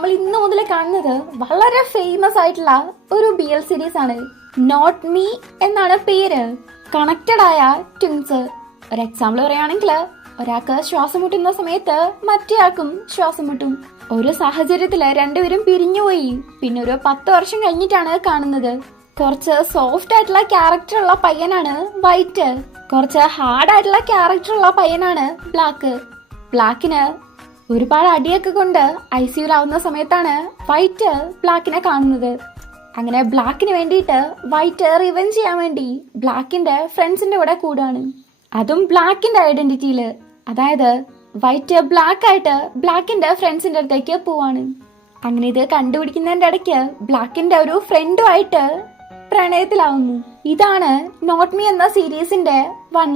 നമ്മൾ ഇന്ന് മുതൽ കാണുന്നത് വളരെ ഫേമസ് ആയിട്ടുള്ള ഒരു BL സീരീസ് ആണ്. നോട്ട് മീ എന്നാണ് പേര്. കണക്റ്റഡ് ആയ ട്വിൻസ്. ഒരു എക്സാമ്പിൾ പറയുകയാണെങ്കിൽ, ഒരാൾക്ക് ശ്വാസം മുട്ടുന്ന സമയത്ത് മറ്റേയാൾക്കും ശ്വാസം മുട്ടും. ഒരു സാഹചര്യത്തില് രണ്ടുപേരും പിരിഞ്ഞുപോയി. പിന്നെ ഒരു 10 വർഷം കഴിഞ്ഞിട്ടാണ് കാണുന്നത്. കുറച്ച് സോഫ്റ്റ് ആയിട്ടുള്ള ക്യാരക്ടർ ഉള്ള പയ്യനാണ് വൈറ്റ്. കുറച്ച് ഹാർഡ് ആയിട്ടുള്ള ക്യാരക്ടർ ഉള്ള പയ്യനാണ് ബ്ലാക്ക്. ബ്ലാക്കിന് ഒരുപാട് അടിയൊക്കെ കൊണ്ട് ICUലാവുന്ന സമയത്താണ് വൈറ്റ് ബ്ലാക്കിനെ കാണുന്നത്. അങ്ങനെ ബ്ലാക്കിന് വേണ്ടിയിട്ട് വൈറ്റ് റിവെഞ്ച് ചെയ്യാൻ വേണ്ടി ബ്ലാക്കിന്റെ ഫ്രണ്ട്സിന്റെ കൂടെ കൂടാണ്. അതും ബ്ലാക്കിന്റെ ഐഡന്റിറ്റിയില്. അതായത് വൈറ്റ് ബ്ലാക്ക് ആയിട്ട് ബ്ലാക്കിന്റെ ഫ്രണ്ട്സിന്റെ അടുത്തേക്ക് പോവാണ്. അങ്ങനെ ഇത് കണ്ടുപിടിക്കുന്നതിന്റെ ഇടയ്ക്ക് ബ്ലാക്കിന്റെ ഒരു ഫ്രണ്ടുമായിട്ട് പ്രണയത്തിലാവുന്നു. ഇതാണ് നോട്ട് മീ എന്ന സീരീസിന്റെ വൺ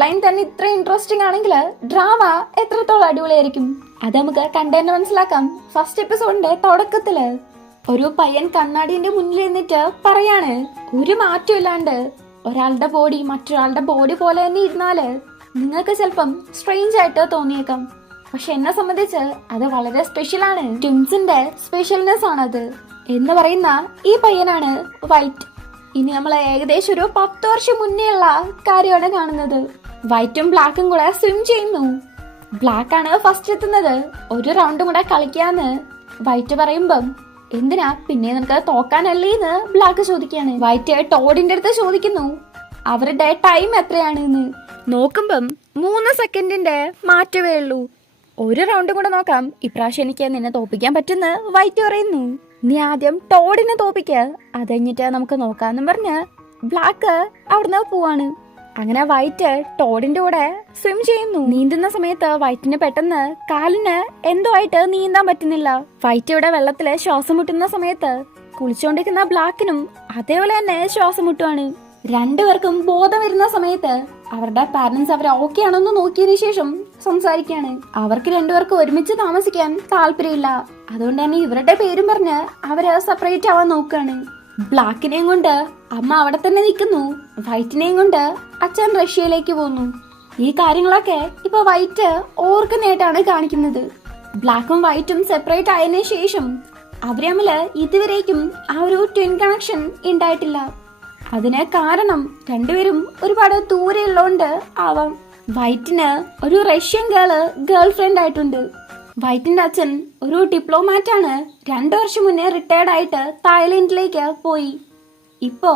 ലൈൻ തന്നെ ഇത്ര ഇൻട്രസ്റ്റിംഗ് ആണെങ്കിൽ ഡ്രാമ എത്രത്തോളം അടിപൊളിയായിരിക്കും അത് നമുക്ക് കണ്ടു മനസ്സിലാക്കാം. ഫസ്റ്റ് എപ്പിസോഡിന്റെ തുടക്കത്തില് ഒരു പയ്യൻ കണ്ണാടിന്റെ മുന്നിൽ നിന്നിട്ട് പറയാണ്, ഒരു മാറ്റം ഇല്ലാണ്ട് ഒരാളുടെ ബോഡി മറ്റൊരാളുടെ ബോഡി പോലെ തന്നെ ഇരുന്നാല് നിങ്ങൾക്ക് ചിലപ്പം സ്ട്രേഞ്ച് ആയിട്ട് തോന്നിയേക്കാം. പക്ഷെ എന്നെ സംബന്ധിച്ച് അത് വളരെ സ്പെഷ്യലാണ്. ട്വിൻസിന്റെ സ്പെഷ്യൽനെസ് ആണത് എന്ന് പറയുന്ന ഈ പയ്യനാണ് വൈറ്റ്. ഇനി നമ്മൾ ഏകദേശം ഒരു 10 വർഷം മുന്നേ ഉള്ള കാര്യമാണ് കാണുന്നത്. വൈറ്റും ബ്ലാക്കും കൂടെ സ്വിം ചെയ്യുന്നു. ബ്ലാക്ക് ആണ് ഫസ്റ്റ് എത്തുന്നത്. ഒരു റൗണ്ടും കൂടെ കളിക്കാന്ന് വൈറ്റ് പറയുമ്പം, എന്തിനാ പിന്നെ നിനക്ക് തോക്കാനല്ലേന്ന് ബ്ലാക്ക് ചോദിക്കാണ്. വൈറ്റ് ടോഡിന്റെ അടുത്ത് ചോദിക്കുന്നു അവരുടെ ടൈം എത്രയാണെന്ന്. നോക്കുമ്പം 3 സെക്കൻഡിന്റെ മാറ്റമേ ഉള്ളൂ. ഒരു റൗണ്ടും കൂടെ നോക്കാം, ഇപ്രാവശ്യം എനിക്ക് നിന്നെ തോപ്പിക്കാൻ പറ്റുന്ന വൈറ്റ് പറയുന്നു. നീ ആദ്യം ടോഡിനെ തോപ്പിക്ക, അത് കഴിഞ്ഞിട്ട് നമുക്ക് നോക്കാന്നും പറഞ്ഞ് ബ്ലാക്ക് അവിടുന്ന് പോവാണ്. അങ്ങനെ വൈറ്റ് ടോഡിന്റെ കൂടെ സ്വിം ചെയ്യുന്നു. നീന്തുന്ന സമയത്ത് വൈറ്റിന് പെട്ടെന്ന് കാലിന് എന്തോ ആയിട്ട് നീന്താൻ പറ്റുന്നില്ല. വൈറ്റ് ഇവിടെ വെള്ളത്തില് ശ്വാസം മുട്ടുന്ന സമയത്ത് കുളിച്ചോണ്ടിരിക്കുന്ന ബ്ലാക്കിനും അതേപോലെ തന്നെ ശ്വാസം മുട്ടുവാണ്. രണ്ടുപേർക്കും ബോധം വരുന്ന സമയത്ത് അവരുടെ പാരന്റ്സ് അവരെ ഓക്കെ ആണെന്ന് നോക്കിയതിനു ശേഷം സംസാരിക്കാണ്. അവർക്ക് രണ്ടുപേർക്കും ഒരുമിച്ച് താമസിക്കാൻ താല്പര്യമില്ല. അതുകൊണ്ട് തന്നെ ഇവരുടെ പേരും പറഞ്ഞ് അവര് സെപ്പറേറ്റ് ആവാൻ നോക്കാണ്. ബ്ലാക്കിനെയും കൊണ്ട് അമ്മ അവിടെ തന്നെ നിൽക്കുന്നു. വൈറ്റിനെയും കൊണ്ട് അച്ഛൻ റഷ്യയിലേക്ക് പോകുന്നു. ഈ കാര്യങ്ങളൊക്കെ ഇപ്പൊ വൈറ്റ് ഓർക്കുന്നതായിട്ടാണ് കാണിക്കുന്നത്. ബ്ലാക്കും വൈറ്റും സെപ്പറേറ്റ് ആയതിനു ശേഷം അവര് തമ്മില് ഇതുവരേക്കും ആ ഒരു ട്വിൻ കണക്ഷൻ ഉണ്ടായിട്ടില്ല. അതിന് കാരണം രണ്ടുപേരും ഒരുപാട് ദൂരെ ഉള്ളതുകൊണ്ട് ആവാം. വൈറ്റിന് ഒരു റഷ്യൻ ഗേൾ ഫ്രണ്ട് ആയിട്ടുണ്ട്. വൈറ്റിന്റെ അച്ഛൻ ഒരു ഡിപ്ലോമാറ്റ് ആണ്. 2 വർഷം മുന്നേ റിട്ടയർഡ് ആയിട്ട് തായ്ലൻഡിലേക്ക് പോയി. ഇപ്പോ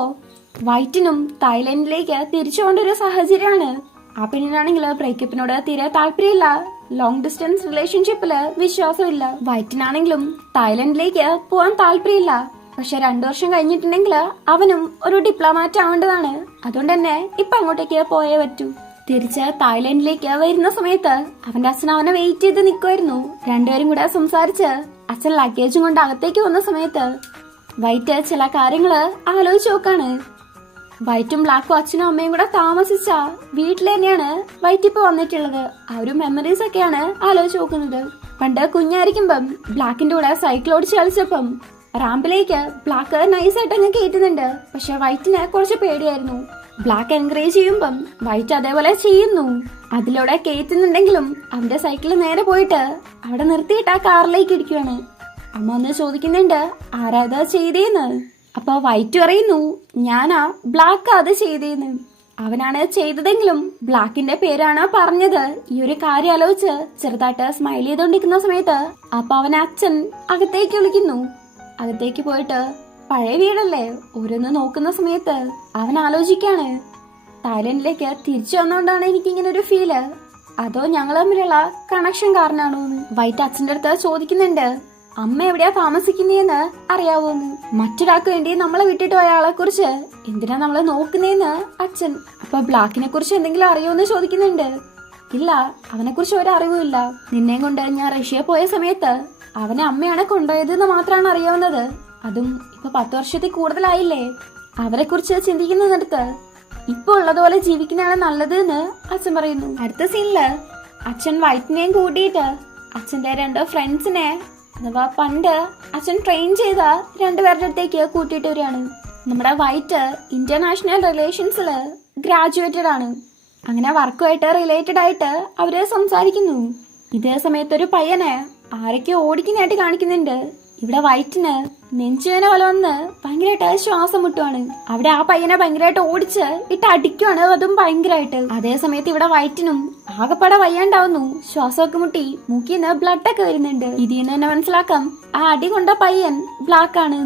വൈറ്റിനും തായ്ലൻഡിലേക്ക് തിരിച്ചു കൊണ്ടൊരു സാഹചര്യമാണ്. ആ പെണ്ണിനാണെങ്കിൽ ബ്രേക്കപ്പിനോട് തീരെ താല്പര്യമില്ല. ലോങ് ഡിസ്റ്റൻസ് റിലേഷൻഷിപ്പില് വിശ്വാസമില്ല. വൈറ്റിനാണെങ്കിലും തായ്ലൻഡിലേക്ക് പോവാൻ താല്പര്യമില്ല. പക്ഷെ 2 വർഷം കഴിഞ്ഞിട്ടുണ്ടെങ്കിൽ അവനും ഒരു ഡിപ്ലോമാറ്റ് ആവേണ്ടതാണ്. അതുകൊണ്ട് തന്നെ ഇപ്പൊ അങ്ങോട്ടേക്ക് പോയേ പറ്റൂ. തിരിച്ച് തായ്ലൻഡിലേക്ക് വരുന്ന സമയത്ത് അവന്റെ അച്ഛൻ അവനെ വെയിറ്റ് ചെയ്ത് നിൽക്കുമായിരുന്നു. രണ്ടുപേരും കൂടെ സംസാരിച്ച് അച്ഛൻ ലഗേജും കൊണ്ട് അകത്തേക്ക് വന്ന സമയത്ത് വൈറ്റ് ചില കാര്യങ്ങള് ആലോചിച്ച് നോക്കാണ്. വൈറ്റും ബ്ലാക്കും അച്ഛനും അമ്മയും കൂടെ താമസിച്ച വീട്ടിൽ തന്നെയാണ് വൈറ്റ് ഇപ്പൊ വന്നിട്ടുള്ളത്. ആ ഒരു മെമ്മറീസ് ഒക്കെയാണ് ആലോചിച്ച് നോക്കുന്നത്. പണ്ട് കുഞ്ഞായിരിക്കുമ്പം ബ്ലാക്കിന്റെ കൂടെ സൈക്കിൾ ഓടിച്ച് കളിച്ചപ്പം റാമ്പിലേക്ക് ബ്ലാക്ക് നൈസായിട്ട് അങ്ങ് കയറ്റുന്നുണ്ട്. പക്ഷെ വൈറ്റിന് കുറച്ച് പേടിയായിരുന്നു. ബ്ലാക്ക് എൻകറേജ് ചെയ്യുമ്പം വൈറ്റ് അതേപോലെ ചെയ്യുന്നു. അതിലൂടെ കയറ്റുന്നുണ്ടെങ്കിലും അവന്റെ സൈക്കിള് നേരെ പോയിട്ട് അവിടെ നിർത്തിയിട്ട് ആ കാറിലേക്ക് ഇരിക്കുകയാണ്. അമ്മ ഒന്ന് ചോദിക്കുന്നുണ്ട് ആരാ ചെയ്തേന്ന്. അപ്പൊ വൈറ്റ് പറയുന്നു ഞാനാ ബ്ലാക്ക് അത് ചെയ്തേന്ന്. അവനാണ് ചെയ്തതെങ്കിലും ബ്ലാക്കിന്റെ പേരാണ് പറഞ്ഞത്. ഈ ഒരു കാര്യം ആലോചിച്ച് ചെറുതായിട്ട് സ്മൈൽ ചെയ്തോണ്ടിരിക്കുന്ന സമയത്ത് അപ്പൊ അവനെ അച്ഛൻ അകത്തേക്ക് വിളിക്കുന്നു. അകത്തേക്ക് പോയിട്ട് പഴയ വീടല്ലേ ഓരോന്ന് നോക്കുന്ന സമയത്ത് അവൻ ആലോചിക്കാണ്, തായ്ലൻഡിലേക്ക് തിരിച്ചു വന്നോണ്ടാണ് എനിക്ക് ഇങ്ങനെ ഒരു ഫീല്, അതോ ഞങ്ങൾ തമ്മിലുള്ള കണക്ഷൻ കാരണമാണോ എന്ന്. വൈറ്റ് അച്ഛന്റെ അടുത്ത് ചോദിക്കുന്നുണ്ട് അമ്മ എവിടെയാ താമസിക്കുന്നേന്ന് അറിയാവോന്ന്. മറ്റൊരാൾക്ക് വേണ്ടി നമ്മളെ വിട്ടിട്ട് പോയ ആളെ കുറിച്ച് എന്തിനാ നമ്മളെ നോക്കുന്നേന്ന് അച്ഛൻ. അപ്പൊ ബ്ലാക്കിനെ കുറിച്ച് എന്തെങ്കിലും അറിയോന്ന് ചോദിക്കുന്നുണ്ട്. ഇല്ല, അവനെ കുറിച്ച് ഒരറിവുമില്ല. നിന്നെയും കൊണ്ട് ഞാൻ റഷ്യ പോയ സമയത്ത് അവനെ അമ്മയാണ് കൊണ്ടുപോയതെന്ന് മാത്രമാണ് അറിയാവുന്നത്. അതും ഇപ്പൊ 10 വർഷത്തിൽ കൂടുതലായില്ലേ. അവരെ കുറിച്ച് ചിന്തിക്കുന്നിടത്ത് ഇപ്പൊ ഉള്ളതുപോലെ ജീവിക്കുന്നതാണ് നല്ലത് എന്ന് അച്ഛൻ പറയുന്നു. അടുത്ത സീനില് അച്ഛൻ വൈറ്റിനെയും കൂട്ടിയിട്ട് അച്ഛന്റെ 2 ഫ്രണ്ട്സിനെ അഥവാ പണ്ട് അച്ഛൻ ട്രെയിൻ ചെയ്ത 2 പേരുടെ അടുത്തേക്ക് കൂട്ടിയിട്ട് വരികയാണ്. നമ്മുടെ വൈറ്റ് ഇന്റർനാഷണൽ റിലേഷൻസില് ഗ്രാജുവേറ്റഡ് ആണ്. അങ്ങനെ വർക്കുമായിട്ട് റിലേറ്റഡ് ആയിട്ട് അവര് സംസാരിക്കുന്നു. ഇതേ സമയത്ത് ഒരു പയ്യനെ ആരൊക്കെ ഓടിക്കുന്നതായിട്ട് കാണിക്കുന്നുണ്ട്. ഇവിടെ വൈറ്റിന് നെഞ്ചുവേന പോലെ വന്ന് ഭയങ്കരമായിട്ട് ശ്വാസം മുട്ടുവാണ്. അവിടെ ആ പയ്യനെ ഭയങ്കരമായിട്ട് ഓടിച്ച് ഇട്ട് അടിക്കുവാണ്, അതും ഭയങ്കരമായിട്ട്. അതേ സമയത്ത് ഇവിടെ വൈറ്റിനും ആകെപ്പാടെ വയ്യാണ്ടാവുന്നു, ശ്വാസമൊക്കെ മുട്ടി മൂക്കിന്ന് ബ്ലഡ് ഒക്കെ വരുന്നുണ്ട്. ഇതിൽ നിന്ന് തന്നെ മനസ്സിലാക്കാം ആ അടി കൊണ്ട പയ്യൻ ബ്ലാക്ക് ആണ്.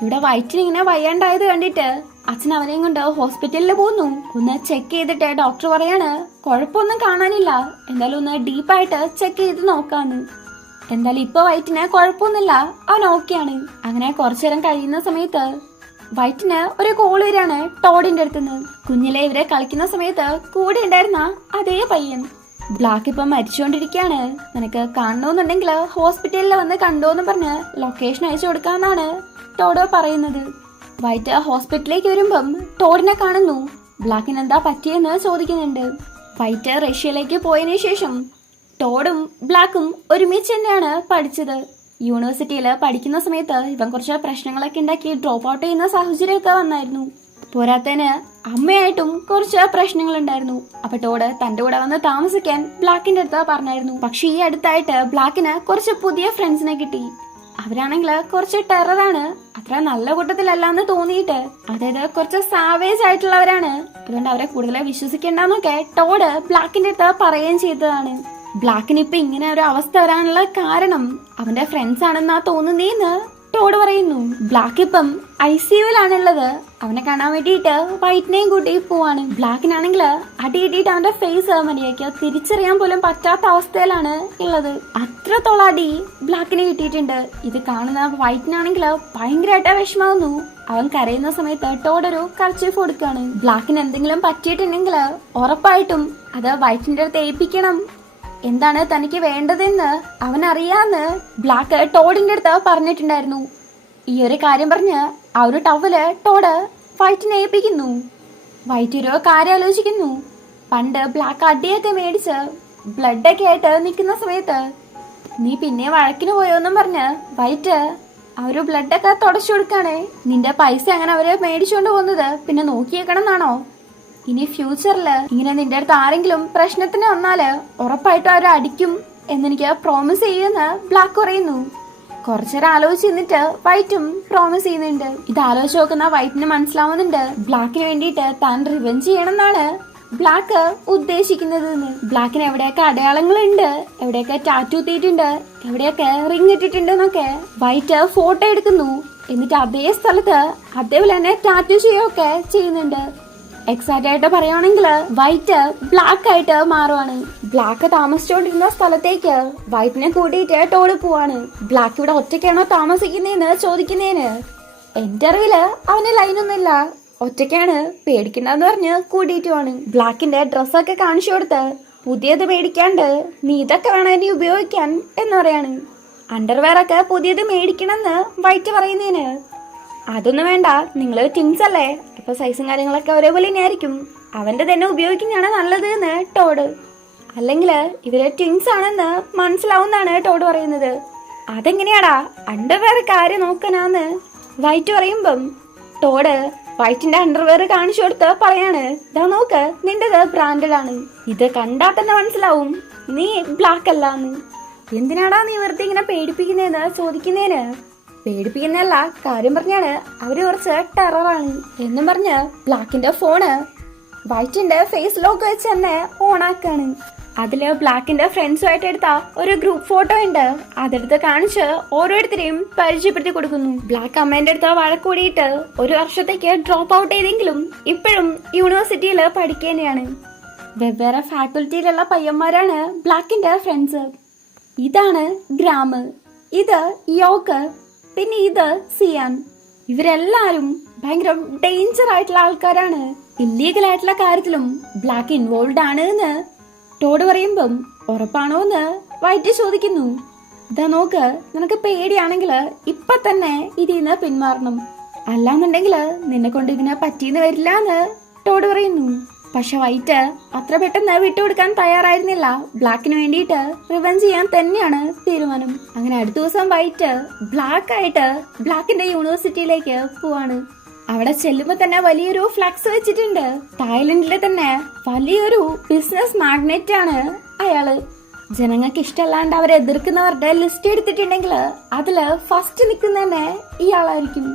ഇവിടെ വൈറ്റിന് ഇങ്ങനെ വയ്യാണ്ടായത് കണ്ടിട്ട് അച്ഛൻ അവനെയും കൊണ്ട് ഹോസ്പിറ്റലിൽ പോകുന്നു. ഒന്ന് ചെക്ക് ചെയ്തിട്ട് ഡോക്ടർ പറയാണ് കുഴപ്പമൊന്നും കാണാനില്ല, എന്തായാലും ഒന്ന് ഡീപ്പായിട്ട് ചെക്ക് ചെയ്ത് നോക്കാന്ന്. എന്തായാലും ഇപ്പൊ വൈറ്റിന് കുഴപ്പമൊന്നുമില്ല, അവൻ ഓക്കെയാണ്. അങ്ങനെ കുറച്ചു നേരം കഴിയുന്ന സമയത്ത് വൈറ്റിന് ഒരു കോൾ വരാണ് ടോഡിന്റെ അടുത്തുനിന്ന്. കുഞ്ഞിലെ ഇവരെ കളിക്കുന്ന സമയത്ത് കൂടെ ഉണ്ടായിരുന്ന അതേ പയ്യൻ. ബ്ലാക്ക് ഇപ്പം മരിച്ചുകൊണ്ടിരിക്കുകയാണ്, നിനക്ക് കാണണമെന്നുണ്ടെങ്കിൽ ഹോസ്പിറ്റലിൽ വന്ന് കണ്ടോന്ന് പറഞ്ഞ് ലൊക്കേഷൻ അയച്ചു കൊടുക്കാന്നാണ് ടോഡ് പറയുന്നത്. വൈറ്റ് ഹോസ്പിറ്റലിലേക്ക് വരുമ്പം ടോഡിനെ കാണുന്നു. ബ്ലാക്കിന് എന്താ പറ്റിയെന്ന് ചോദിക്കുന്നുണ്ട്. വൈറ്റ് റഷ്യയിലേക്ക് പോയതിനു ശേഷം ടോഡും ബ്ലാക്കും ഒരുമിച്ച് തന്നെയാണ് പഠിച്ചത്. യൂണിവേഴ്സിറ്റിയിൽ പഠിക്കുന്ന സമയത്ത് ഇവൻ കുറച്ച് പ്രശ്നങ്ങളൊക്കെ ഉണ്ടാക്കി ഡ്രോപ്പ് ഔട്ട് ചെയ്യുന്ന സാഹചര്യമൊക്കെ വന്നായിരുന്നു. പോരാത്തതിന് അമ്മയായിട്ടും കുറച്ച് പ്രശ്നങ്ങൾ ഉണ്ടായിരുന്നു. അപ്പൊ ടോഡ് തന്റെ കൂടെ വന്ന് താമസിക്കാൻ ബ്ലാക്കിന്റെ അടുത്ത് പറഞ്ഞായിരുന്നു. പക്ഷെ ഈ അടുത്തായിട്ട് ബ്ലാക്കിന് കുറച്ച് പുതിയ ഫ്രണ്ട്സിനെ കിട്ടി. അവരാണെങ്കിൽ കുറച്ച് ടെററാണ്, അത്ര നല്ല കൂട്ടത്തിലല്ലാന്ന് തോന്നിയിട്ട്, അതായത് കുറച്ച് സാവേജ് ആയിട്ടുള്ളവരാണ്. അതുകൊണ്ട് അവരെ കൂടുതൽ വിശ്വസിക്കേണ്ടെന്നൊക്കെ ടോഡ് ബ്ലാക്കിന്റെ അടുത്ത് പറയുകയും ചെയ്തതാണ്. ബ്ലാക്കിന് ഇപ്പൊ ഇങ്ങനെ ഒരു അവസ്ഥ വരാനുള്ള കാരണം അവന്റെ ഫ്രണ്ട്സ് ആണെന്നാ തോന്നുന്നേന്ന് ടോഡ് പറയുന്നു. ബ്ലാക്ക് ഇപ്പം ICUലാണുള്ളത്. അവനെ കാണാൻ വേണ്ടിയിട്ട് വൈറ്റിനെയും കൂട്ടി പോവാണ്. ബ്ലാക്കിനാണെങ്കിൽ അടി ഇട്ടിട്ട് അവന്റെ ഫേസ് മര്യാദയ്ക്ക് തിരിച്ചറിയാൻ പോലും പറ്റാത്ത അവസ്ഥയിലാണ് ഉള്ളത്. അത്രത്തോളം അടി ബ്ലാക്കിന് കിട്ടിയിട്ടുണ്ട്. ഇത് കാണുന്ന വൈറ്റിനാണെങ്കിൽ ഭയങ്കരമായിട്ട് വിഷമാവുന്നു. അവൻ കരയുന്ന സമയത്ത് ടോഡ് ഒരു കർച്ചീഫ് കൊടുക്കാണ്. ബ്ലാക്കിന് എന്തെങ്കിലും പറ്റിയിട്ടുണ്ടെങ്കിൽ ഉറപ്പായിട്ടും അത് വൈറ്റിന്റെ അടുത്ത് ഏൽപ്പിക്കണം. എന്താണ് തനിക്ക് വേണ്ടതെന്ന് അവനറിയാന്ന് ബ്ലാക്ക് ടോഡിന്റെ അടുത്ത് പറഞ്ഞിട്ടുണ്ടായിരുന്നു. ഈ ഒരു കാര്യം പറഞ്ഞ് ആ ഒരു ടവല് ടോഡ് വൈറ്റിനെ ഏൽപ്പിക്കുന്നു. വൈറ്റ് ഒരു കാര്യം ആലോചിക്കുന്നു. പണ്ട് ബ്ലാക്ക് അടിയൊക്കെ മേടിച്ച് ബ്ലഡൊക്കെ ആയിട്ട് നിൽക്കുന്ന സമയത്ത് നീ പിന്നെ വഴക്കിന് പോയോന്നും പറഞ്ഞ് വൈറ്റ് ആ ഒരു ബ്ലഡൊക്കെ തുടച്ചു കൊടുക്കാണേ. നിന്റെ പൈസ അങ്ങനെ അവര് മേടിച്ചുകൊണ്ട് പോകുന്നത് പിന്നെ നോക്കിയേക്കണം എന്നാണോ? ഇനി ഫ്യൂച്ചറിൽ ഇങ്ങനെ നിന്റെ അടുത്ത് ആരെങ്കിലും പ്രശ്നത്തിന് വന്നാല് ഉറപ്പായിട്ടും അവരെ അടിക്കും എന്നെനിക്ക് പ്രോമിസ് ചെയ്യുമെന്ന് ബ്ലാക്ക് പറയുന്നു. കുറച്ചേരം ആലോചിച്ച് നിന്നിട്ട് വൈറ്റും പ്രോമിസ് ചെയ്യുന്നുണ്ട്. ഇത് ആലോചിച്ച് നോക്കുന്ന വൈറ്റിന് മനസ്സിലാവുന്നുണ്ട് ബ്ലാക്കിന് വേണ്ടിയിട്ട് താൻ റിവെഞ്ച് ചെയ്യണമെന്നാണ് ബ്ലാക്ക് ഉദ്ദേശിക്കുന്നത്. ബ്ലാക്കിന് എവിടെയൊക്കെ അടയാളങ്ങളുണ്ട്, എവിടെയൊക്കെ ടാറ്റു തീയിട്ടുണ്ട്, എവിടെയൊക്കെ റിങ് ഇട്ടിട്ടുണ്ട് എന്നൊക്കെ വൈറ്റ് ഫോട്ടോ എടുക്കുന്നു. എന്നിട്ട് അതേ സ്ഥലത്ത് അതേപോലെ തന്നെ ടാറ്റു ചെയ്യുകയൊക്കെ ചെയ്യുന്നുണ്ട്. എക്സാക്റ്റ് ആയിട്ട് പറയുകയാണെങ്കിൽ വൈറ്റ് ബ്ലാക്ക് ആയിട്ട് മാറുവാണ്. ബ്ലാക്ക് താമസിച്ചുകൊണ്ടിരുന്ന സ്ഥലത്തേക്ക് വൈറ്റിനെ കൂട്ടിയിട്ട് ടോഡ് പോവാണ്. ബ്ലാക്ക് ഇവിടെ ഒറ്റയ്ക്കാണോ താമസിക്കുന്നതെന്ന് ചോദിക്കുന്നതിന് എന്റെ അറിവില് അവന് ലൈനൊന്നുമില്ല, ഒറ്റയ്ക്കാണ്, പേടിക്കണ്ടെന്ന് പറഞ്ഞ് കൂട്ടിയിട്ടുമാണ്. ബ്ലാക്കിന്റെ ഡ്രസ്സൊക്കെ കാണിച്ചു കൊടുത്ത് പുതിയത് മേടിക്കാണ്ട് നീ ഇതൊക്കെ വേണം ഇനി ഉപയോഗിക്കാൻ എന്ന് പറയാണ്. അണ്ടർവെയർ ഒക്കെ പുതിയത് മേടിക്കണമെന്ന് വൈറ്റ് പറയുന്നതിന് അതൊന്നും വേണ്ട, നിങ്ങള് ടിൻസ് അല്ലേ, അപ്പൊ സൈസും കാര്യങ്ങളൊക്കെ ഒരേപോലെ തന്നെ ആയിരിക്കും, അവന്റെ തന്നെ ഉപയോഗിക്കുന്നതാണ് നല്ലത് എന്ന് ടോഡ്. അല്ലെങ്കിൽ ഇവര് ടിൻസ് ആണെന്ന് മനസ്സിലാവുന്നതാണ് ടോഡ് പറയുന്നത്. അതെങ്ങനെയാടാ അണ്ടർവെയർ കാര്യം നോക്കാനാന്ന് വൈറ്റ് പറയുമ്പം ടോഡ് വൈറ്റിന്റെ അണ്ടർവെയർ കാണിച്ചു കൊടുത്ത് പറയാണ്, ഇതാ നോക്ക്, നിന്റേത് ബ്രാൻഡഡ് ആണ്, ഇത് കണ്ടാൽ തന്നെ മനസ്സിലാവും നീ ബ്ലാക്ക് അല്ലാന്ന്. എന്തിനാടാ നീ വെറുതെ ഇങ്ങനെ പേടിപ്പിക്കുന്നതെന്ന് ചോദിക്കുന്നതിന് പേടിപ്പിക്കുന്നല്ല, കാര്യം പറഞ്ഞാണ് അവര് കുറച്ച് ടെററാണ് എന്നും പറഞ്ഞ് ബ്ലാക്കിന്റെ ഫോണ് വൈറ്റിന്റെ ഫേസ് ലോക്ക് വെച്ച് തന്നെ ഓണാക്കാണ്. അതില് ബ്ലാക്കിന്റെ ഫ്രണ്ട്സുമായിട്ട് എടുത്ത ഒരു ഗ്രൂപ്പ് ഫോട്ടോ ഉണ്ട്, അതെടുത്ത് കാണിച്ച് ഓരോരുത്തരെയും പരിചയപ്പെടുത്തി കൊടുക്കുന്നു. ബ്ലാക്ക് അമ്മേന്റെ അടുത്ത് വഴക്കൂടിയിട്ട് ഒരു വർഷത്തേക്ക് ഡ്രോപ്പ് ഔട്ട് ചെയ്തെങ്കിലും ഇപ്പോഴും യൂണിവേഴ്സിറ്റിയിൽ പഠിക്കേണ്ടതാണ്. വെവ്വേറെ ഫാക്കൽറ്റിയിലുള്ള പയ്യന്മാരാണ് ബ്ലാക്കിന്റെ ഫ്രണ്ട്സ്. ഇതാണ് ഗ്രാമ്, ഇത് യോക്ക്, പിന്നെ ഇത് സിയാൻ. ഇവരെല്ലാരും ഭയങ്കര ഡേഞ്ചർ ആയിട്ടുള്ള ആൾക്കാരാണ്. ഇല്ലീഗൽ ആയിട്ടുള്ള കാര്യത്തിലും ബ്ലാക്ക് ഇൻവോൾവ് ആണ് എന്ന് ടോഡ് പറയുമ്പം ഉറപ്പാണോ എന്ന് വൈറ്റ് ചോദിക്കുന്നു. ഇതാ നോക്ക്, നിനക്ക് പേടിയാണെങ്കിൽ ഇപ്പൊ തന്നെ ഇതിന്ന് പിന്മാറണം, അല്ലാന്നുണ്ടെങ്കിൽ നിന്നെ കൊണ്ട് ഇതിനെ പറ്റിയെന്ന് വരില്ല എന്ന് ടോഡ് പറയുന്നു. പക്ഷെ വൈറ്റ് അത്ര പെട്ടെന്ന് വിട്ടുകൊടുക്കാൻ തയ്യാറായിരുന്നില്ല. ബ്ലാക്കിന് വേണ്ടിയിട്ട് റിവെഞ്ച് ചെയ്യാൻ തന്നെയാണ് തീരുമാനം. അങ്ങനെ അടുത്ത ദിവസം വൈറ്റ് ബ്ലാക്ക് ആയിട്ട് ബ്ലാക്കിന്റെ യൂണിവേഴ്സിറ്റിയിലേക്ക് പോവാണ്. അവിടെ ചെല്ലുമ്പോ തന്നെ വലിയൊരു ഫ്ലക്സ് വെച്ചിട്ടുണ്ട്. തായ്ലൻഡിലെ തന്നെ വലിയൊരു ബിസിനസ് മാഗ്നറ്റ് ആണ് അയാള്. ജനങ്ങൾക്ക് ഇഷ്ടമല്ലാണ്ട് അവരെ എതിർക്കുന്നവരുടെ ലിസ്റ്റ് എടുത്തിട്ടുണ്ടെങ്കിൽ അതില് ഫസ്റ്റ് നിൽക്കുന്ന തന്നെ ഇയാളായിരിക്കും.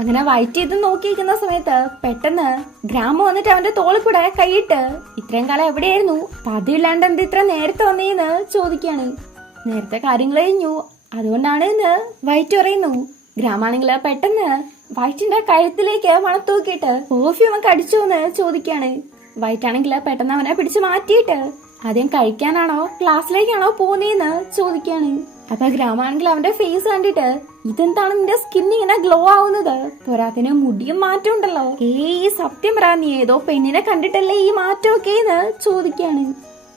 അങ്ങനെ വൈറ്റ് ഇത് നോക്കിയിരിക്കുന്ന സമയത്ത് പെട്ടെന്ന് ഗ്രാമ വന്നിട്ട് അവന്റെ തോളിൽ കൂടെ കൈയിട്ട് ഇത്രയും കാലം എവിടെയായിരുന്നു, പതിവില്ലാണ്ട് എന്ത് ഇത്ര നേരത്തെ വന്നേന്ന് ചോദിക്കാണ്. നേരത്തെ കാര്യങ്ങൾ കഴിഞ്ഞു, അതുകൊണ്ടാണ് എന്ന് വൈറ്റ് പറയുന്നു. ഗ്രാമാണെങ്കിൽ പെട്ടെന്ന് വൈറ്റിന്റെ കഴുത്തിലേക്ക് മണത്ത് നോക്കിയിട്ട് പെർഫ്യൂം ഒക്കെ അടിച്ചു എന്ന് ചോദിക്കാണ്. വൈറ്റ് ആണെങ്കിൽ പെട്ടെന്ന് അവനെ പിടിച്ച് മാറ്റിയിട്ട് ആദ്യം കഴിക്കാനാണോ ക്ലാസ്സിലേക്കാണോ പോകുന്നേന്ന് ചോദിക്കാണ്. അപ്പൊ ഗ്രാമാണെങ്കിൽ അവന്റെ ഫേസ് കണ്ടിട്ട് ഇതെന്താണ് നിന്റെ സ്കിൻ ഇങ്ങനെ ഗ്ലോ ആവുന്നത്, പോരാത്തിന് മുടിയും മാറ്റം ഉണ്ടല്ലോ, സത്യം പറ നീ ഏതോ പെണ്ണിനെ കണ്ടിട്ടല്ലേ ഈ മാറ്റമൊക്കെ എന്ന് ചോദിക്കാണ്.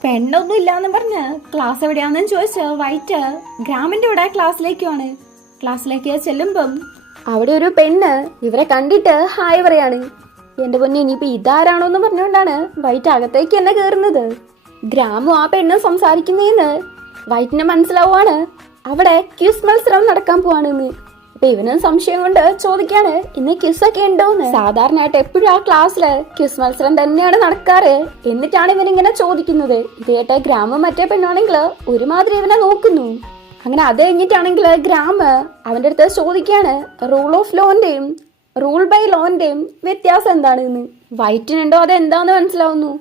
പെണ്ണൊന്നും ഇല്ലാന്ന് പറഞ്ഞ് ക്ലാസ് എവിടെയാണെന്ന് ചോദിച്ച് വൈറ്റ് ഗ്രാമിന്റെ കൂടെ ക്ലാസ്സിലേക്കുമാണ്. ക്ലാസ്സിലേക്ക് ചെല്ലുമ്പം അവിടെ ഒരു പെണ്ണ് ഇവരെ കണ്ടിട്ട് ഹായ് പറയാണ്. എന്റെ പൊന്നെ ഇനിയിപ്പോ ഇതാരാണോന്ന് പറഞ്ഞുകൊണ്ടാണ് വൈറ്റ് അകത്തേക്ക് തന്നെ കേറുന്നത്. ഗ്രാമു ആ പെണ്ണ് സംസാരിക്കുന്നേന്ന് വൈറ്റിന് മനസ്സിലാവുകയാണ് അവിടെ ക്യൂസ് മത്സരം നടക്കാൻ പോവാണെന്ന്. അപ്പൊ ഇവനും സംശയം കൊണ്ട് ചോദിക്കാണ് ഇന്ന് ക്യൂസ് ഒക്കെ ഉണ്ടോന്ന്. സാധാരണയായിട്ട് എപ്പോഴും ആ ക്ലാസ്സില് ക്യൂസ് മത്സരം തന്നെയാണ് നടക്കാറ്, എന്നിട്ടാണ് ഇവനിങ്ങനെ ചോദിക്കുന്നത്. ഇത് കേട്ട ഗ്രാമം മറ്റേ പെണ്ണാണെങ്കിൽ ഒരുമാതിരി ഇവനെ നോക്കുന്നു. അങ്ങനെ അത് കഴിഞ്ഞിട്ടാണെങ്കിൽ ഗ്രാമ അവന്റെ അടുത്ത് ചോദിക്കാണ് റൂൾ ഓഫ് ലോന്റെയും റൂൾ ബൈ ലോന്റെയും വ്യത്യാസം എന്താണെന്ന്. വൈറ്റിനുണ്ടോ അതെന്താന്ന് മനസ്സിലാവുന്നു.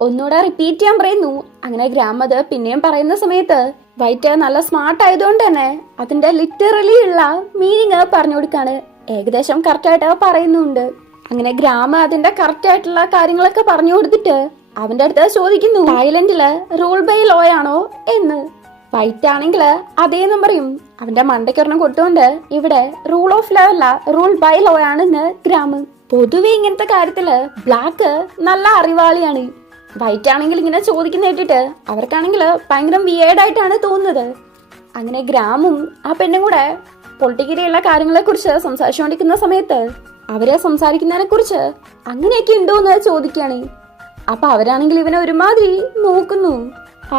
ഒന്നുകൂടെ റിപ്പീറ്റ് ചെയ്യാൻ പറയുന്നു. അങ്ങനെ ഗ്രാമ അത് പിന്നെയും പറയുന്ന സമയത്ത് വൈറ്റ് നല്ല സ്മാർട്ട് ആയതുകൊണ്ട് തന്നെ അതിന്റെ ലിറ്ററലി ഉള്ള മീനിങ് പറഞ്ഞു കൊടുക്കാണ്. ഏകദേശം കറക്റ്റ് ആയിട്ട് പറയുന്നുണ്ട്. അങ്ങനെ ഗ്രാമ അതിന്റെ കറക്റ്റ് ആയിട്ടുള്ള കാര്യങ്ങളൊക്കെ പറഞ്ഞു കൊടുത്തിട്ട് അവന്റെ അടുത്ത് ചോദിക്കുന്നു തായ്ലൻഡില് റൂൾ ബൈ ലോ ആണോ എന്ന്. വൈറ്റ് ആണെങ്കിൽ അതേന്നും പറയും. അവന്റെ മണ്ടയ്ക്കൊരെണ്ണം കൊട്ടുകൊണ്ട് ഇവിടെ റൂൾ ഓഫ് ലോ അല്ല റൂൾ ബൈ ലോ ആണെന്ന് ഗ്രാമ്. പൊതുവെ ഇങ്ങനത്തെ കാര്യത്തില് ബ്ലാക്ക് നല്ല അറിവാളിയാണ്. വൈറ്റ് ആണെങ്കിൽ ഇങ്ങനെ ചോദിക്കുന്ന കേട്ടിട്ട് അവർക്കാണെങ്കിൽ ഭയങ്കര വിയേർഡായിട്ടാണ് തോന്നുന്നത്. അങ്ങനെ ഗ്രാമും ആ പെണ്ണും കൂടെ പൊളിറ്റിക്കലിയുള്ള കാര്യങ്ങളെ കുറിച്ച് സംസാരിച്ചുകൊണ്ടിരിക്കുന്ന സമയത്ത് അവരെ സംസാരിക്കുന്നതിനെ കുറിച്ച് അങ്ങനെയൊക്കെ ഉണ്ടോ എന്ന് ചോദിക്കാണ്. അപ്പൊ അവരാണെങ്കിൽ ഇവനെ ഒരുമാതിരി നോക്കുന്നു.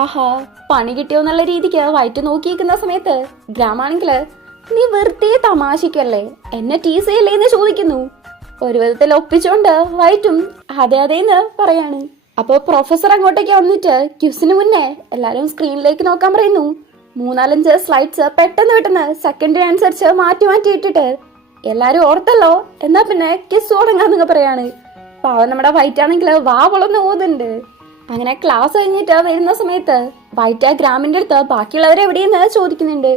ആഹാ പണി കിട്ടിയോ എന്നുള്ള രീതിക്ക് വൈറ്റ് നോക്കിയിരിക്കുന്ന സമയത്ത് ഗ്രാമാണെങ്കില് നീ വെറുതെ തമാശിക്കല്ലേ, എന്നെ ടീസ് ചെയ്യല്ലേ എന്ന് ചോദിക്കുന്നു. ഒരു വിധത്തിൽ ഒപ്പിച്ചോണ്ട് വൈറ്റും അതെ അതേന്ന് പറയാണ്. അപ്പൊ പ്രൊഫസർ അങ്ങോട്ടേക്ക് വന്നിട്ട് ക്യൂസിന് മുന്നേ എല്ലാരും സ്ക്രീനിലേക്ക് നോക്കാൻ പറയുന്നു. 3-4 സ്ലൈഡ്സ് പെട്ടെന്ന് സെക്കൻഡറി അനുസരിച്ച് മാറ്റി ഇട്ടിട്ട് എല്ലാരും ഓർത്തല്ലോ എന്നാ പിന്നെ ക്യൂസ് തുടങ്ങാന്നൊക്കെ പറയാണ്. പാവം നമ്മുടെ വൈറ്റ് ആണെങ്കിൽ വാ വളർന്ന് പോകുന്നുണ്ട്. അങ്ങനെ ക്ലാസ് കഴിഞ്ഞിട്ട് വരുന്ന സമയത്ത് വൈറ്റ് ഗ്രാമിന്റെ അടുത്ത് ബാക്കിയുള്ളവരെ എവിടെയെന്ന് ചോദിക്കുന്നുണ്ട്.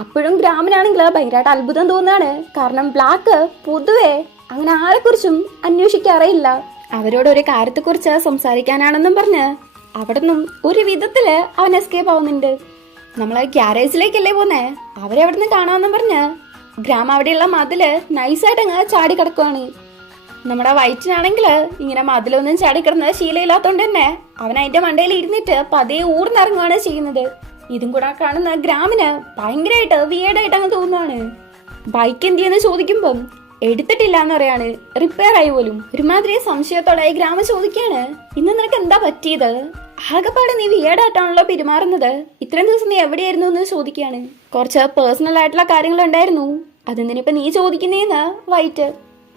അപ്പോഴും ഗ്രാമിനാണെങ്കിൽ ഭയങ്കരമായിട്ട് അത്ഭുതം തോന്നുകയാണ്. കാരണം ബ്ലാക്ക് പൊതുവെ അങ്ങനെ ആരെക്കുറിച്ചും അന്വേഷിക്കാറേയില്ല. അവരോട് ഒരു കാര്യത്തെക്കുറിച്ച് സംസാരിക്കാനാണെന്നും പറഞ്ഞ് അവിടെ നിന്നും ഒരു വിധത്തില് അവൻ എസ്കേപ്പ് ആവുന്നുണ്ട്. നമ്മള് ഗ്യാരേജിലേക്കല്ലേ പോന്നേ, അവരെ അവിടെ നിന്ന് കാണാമെന്നും പറഞ്ഞ് ഗ്രാമം അവിടെയുള്ള മതില് നൈസായിട്ട് അങ്ങ് ചാടി കിടക്കുവാണ്. നമ്മുടെ വൈറ്റിനാണെങ്കിൽ ഇങ്ങനെ മതിലൊന്നും ചാടിക്കിടന്ന് ശീലയില്ലാത്തോണ്ട് തന്നെ അവൻ അതിന്റെ മണ്ടയിൽ ഇരുന്നിട്ട് പതിയെ ഊർന്നിറങ്ങുകയാണ് ചെയ്യുന്നത്. ഇതും കൂടെ കാണുന്ന ഗ്രാമിന് ഭയങ്കരമായിട്ട് വിയേർഡായിട്ട് അങ്ങ് തോന്നുവാണ്. ബൈക്ക് എന്ത് ചെയ്യുന്ന ചോദിക്കുമ്പം എടുത്തിട്ടില്ല എന്ന് പറയാണ്, റിപ്പയർ ആയി പോലും. ഒരുമാതിരി സംശയത്തോടെ ഗ്രാമ ചോദിക്കാണ് ഇന്ന് നിനക്ക് എന്താ പറ്റിയത്, ആകെപ്പാടെ നീ വിയേർഡായിട്ടാണല്ലോ പെരുമാറുന്നത്, ഇത്രയും ദിവസം നീ എവിടെയായിരുന്നു എന്ന് ചോദിക്കാണ്. കുറച്ച് പേഴ്സണൽ ആയിട്ടുള്ള കാര്യങ്ങൾ ഉണ്ടായിരുന്നു, അതെന്തിനിപ്പോ നീ ചോദിക്കുന്നേന്ന് വൈറ്റ്.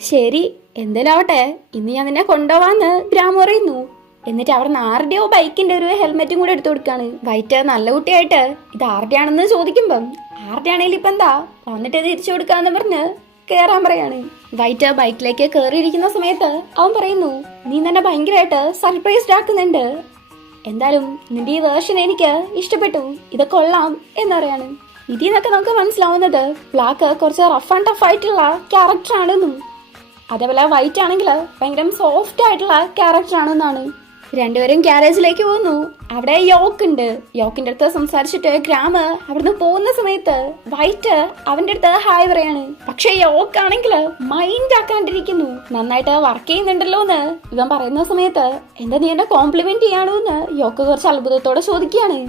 ശരി എന്തേലാവട്ടെ ഇന്ന് ഞാൻ നിന്നെ കൊണ്ടുപോവാന്ന് ഗ്രാമ പറയുന്നു. എന്നിട്ട് അവിടെ നിന്ന് ആരുടെയോ ബൈക്കിന്റെ ഒരു ഹെൽമെറ്റും കൂടെ എടുത്തു കൊടുക്കാണ്. വൈറ്റ് നല്ല കുട്ടിയായിട്ട് ഇത് ആരുടെ ആണെന്ന് ചോദിക്കുമ്പം ആരുടെ ആണെങ്കിലും ഇപ്പൊ എന്താ വന്നിട്ട് തിരിച്ചു കൊടുക്കാന്ന് പറഞ്ഞ് കേറാൻ പറയാണ്. വൈറ്റ് ബൈക്കിലേക്ക് കേറിയിരിക്കുന്ന സമയത്ത് അവൻ പറയുന്നു നീ തന്നെ ഭയങ്കരമായിട്ട് സർപ്രൈസ്ഡ് ആക്കുന്നുണ്ട്, എന്തായാലും നിന്റെ ഈ വേർഷൻ എനിക്ക് ഇഷ്ടപ്പെട്ടു, ഇതൊക്കെ കൊള്ളാം എന്നറിയാണ്. ഇതിൽ നിന്നൊക്കെ നമുക്ക് മനസ്സിലാവുന്നത് ബ്ലാക്ക് കുറച്ച് റഫ് ആൻഡ് ടഫ് ആയിട്ടുള്ള ക്യാരക്ടർ ആണെന്നും അതേപോലെ വൈറ്റ് ആണെങ്കിൽ ഭയങ്കര സോഫ്റ്റ് ആയിട്ടുള്ള ക്യാരക്ടർ ആണെന്നാണ്. രണ്ടുപേരും ഗ്യാരേജിലേക്ക് പോകുന്നു. അവിടെ യോക്ക് ഉണ്ട്. യോക്കിന്റെ അടുത്ത് സംസാരിച്ചിട്ട് ഗ്രാമ അവിടുന്ന് പോകുന്ന സമയത്ത് വൈറ്റ് അവന്റെ അടുത്ത് ഹായ് പറയാണ്. പക്ഷെ യോക്ക് ആണെങ്കിൽ മൈൻഡ് ആക്കാണ്ടിരിക്കുന്നു. നന്നായിട്ട് വർക്ക് ചെയ്യുന്നുണ്ടല്ലോ എന്ന് ഇവൻ പറയുന്ന സമയത്ത് എന്താ നീ എന്നെ കോംപ്ലിമെന്റ് ചെയ്യാണോ എന്ന് യോക്ക് കുറച്ച് അത്ഭുതത്തോടെ ചോദിക്കുകയാണ്.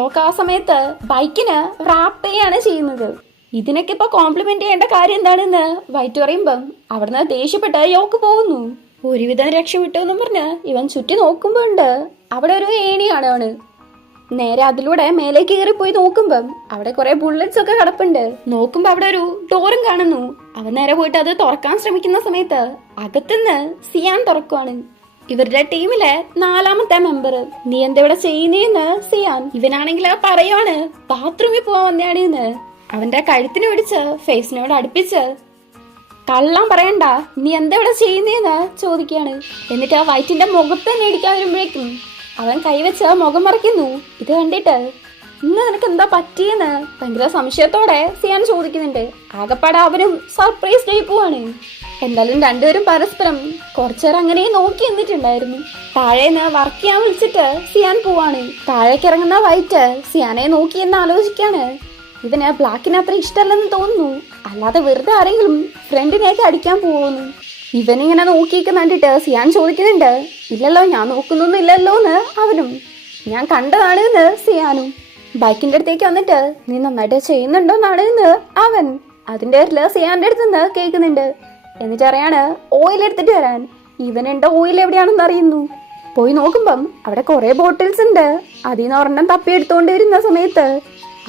യോക്ക് ആ സമയത്ത് ബൈക്കിന് റാപ്പ് ചെയ്യാണ് ചെയ്യുന്നത്. ഇതിനൊക്കെ ഇപ്പൊ കോംപ്ലിമെന്റ് ചെയ്യേണ്ട കാര്യം എന്താണെന്ന് വൈറ്റ് പറയുമ്പം അവിടുന്ന് ദേഷ്യപ്പെട്ട് യോക്ക് പോകുന്നു. ഒരുവിധം രക്ഷപ്പെട്ടു എന്നും പറഞ്ഞ് ഇവൻ ചുറ്റി നോക്കുമ്പോ ഉണ്ട് അവിടെ ഒരു ഏണി കാണുവാണ്. നേരെ അതിലൂടെ മേലേക്ക് കയറി പോയി നോക്കുമ്പം അവിടെ കുറെ ബുള്ളറ്റ്സ് ഒക്കെ കിടപ്പുണ്ട്. നോക്കുമ്പോ അവിടെ ഒരു ഡോറും കാണുന്നു. അവൻ നേരെ പോയിട്ട് അത് തുറക്കാൻ ശ്രമിക്കുന്ന സമയത്ത് അകത്തുനിന്ന് സിയാൻ തുറക്കുവാണ്. ഇവരുടെ ടീമിലെ 4ാമത്തെ മെമ്പർ. നീ എന്തെവിടെ ചെയ്യുന്നേന്ന് സിയാൻ. ഇവനാണെങ്കിൽ പറയുവാണ് ബാത്റൂമിൽ പോവാൻ വന്നയാണെന്ന്. അവന്റെ കഴുത്തിന് പിടിച്ച് ഫേസിനോട് അടുപ്പിച്ച് കള്ളം പറയണ്ട, നീ എന്തെവിടെ ചെയ്യുന്നേന്ന് ചോദിക്കാണ്. എന്നിട്ട് ആ വൈറ്റിന്റെ മുഖത്ത് തന്നെ ഇടിക്കാൻ വരുമ്പോഴേക്കും അവൻ കൈവച്ച് മുഖം മറയ്ക്കുന്നു. ഇത് കണ്ടിട്ട് ഇന്ന് നിനക്ക് എന്താ പറ്റിയെന്ന് ഭയങ്കര സംശയത്തോടെ സിയാൻ ചോദിക്കുന്നുണ്ട്. ആകപ്പാടെ അവനും സർപ്രൈസ് ആയി പോവാണ്. എന്തായാലും രണ്ടുപേരും പരസ്പരം കുറച്ചേരം അങ്ങനെ നോക്കി നിന്നിട്ടുണ്ടായിരുന്നു. താഴേന്ന് വർക്ക് ചെയ്യാൻ വിളിച്ചിട്ട് സിയാൻ പോവാണ്. താഴേക്ക് ഇറങ്ങുന്ന വൈറ്റ് സിയാനെ നോക്കി എന്ന് ആലോചിക്കാണ്. ഇവന് ബ്ലാക്കിന് അത്ര ഇഷ്ടമല്ലെന്ന് തോന്നുന്നു. അല്ലാതെ വെറുതെ ആരെങ്കിലും ഫ്രണ്ടിനെയൊക്കെ അടിക്കാൻ പോകുന്നു. ഇവനിങ്ങനെ നോക്കിയൊക്കെ കണ്ടിട്ട് സിയാൻ ചോദിക്കുന്നുണ്ട്. ഇല്ലല്ലോ, ഞാൻ നോക്കുന്നൊന്നുമില്ലല്ലോ എന്ന് അവനും. ഞാൻ കണ്ടതാണ് എന്ന് സിയാനും. ബൈക്കിന്റെ അടുത്തേക്ക് വന്നിട്ട് നീ നന്നായിട്ട് ചെയ്യുന്നുണ്ടോന്നാണ് എന്ന് അവൻ. അതിന്റെ പേരില് സിയാന്റെ അടുത്ത് നിന്ന് കേൾക്കുന്നുണ്ട്. എന്നിട്ട് അറിയാണ് ഓയിൽ എടുത്തിട്ട് വരാൻ. ഇവനുണ്ട് ഓയിൽ എവിടെയാണെന്ന് അറിയുന്നു. പോയി നോക്കുമ്പം അവിടെ കുറെ ബോട്ടിൽസ് ഉണ്ട്. അതിന്ന് ഒരെണ്ണം തപ്പിയെടുത്തോണ്ട് വരുന്ന സമയത്ത്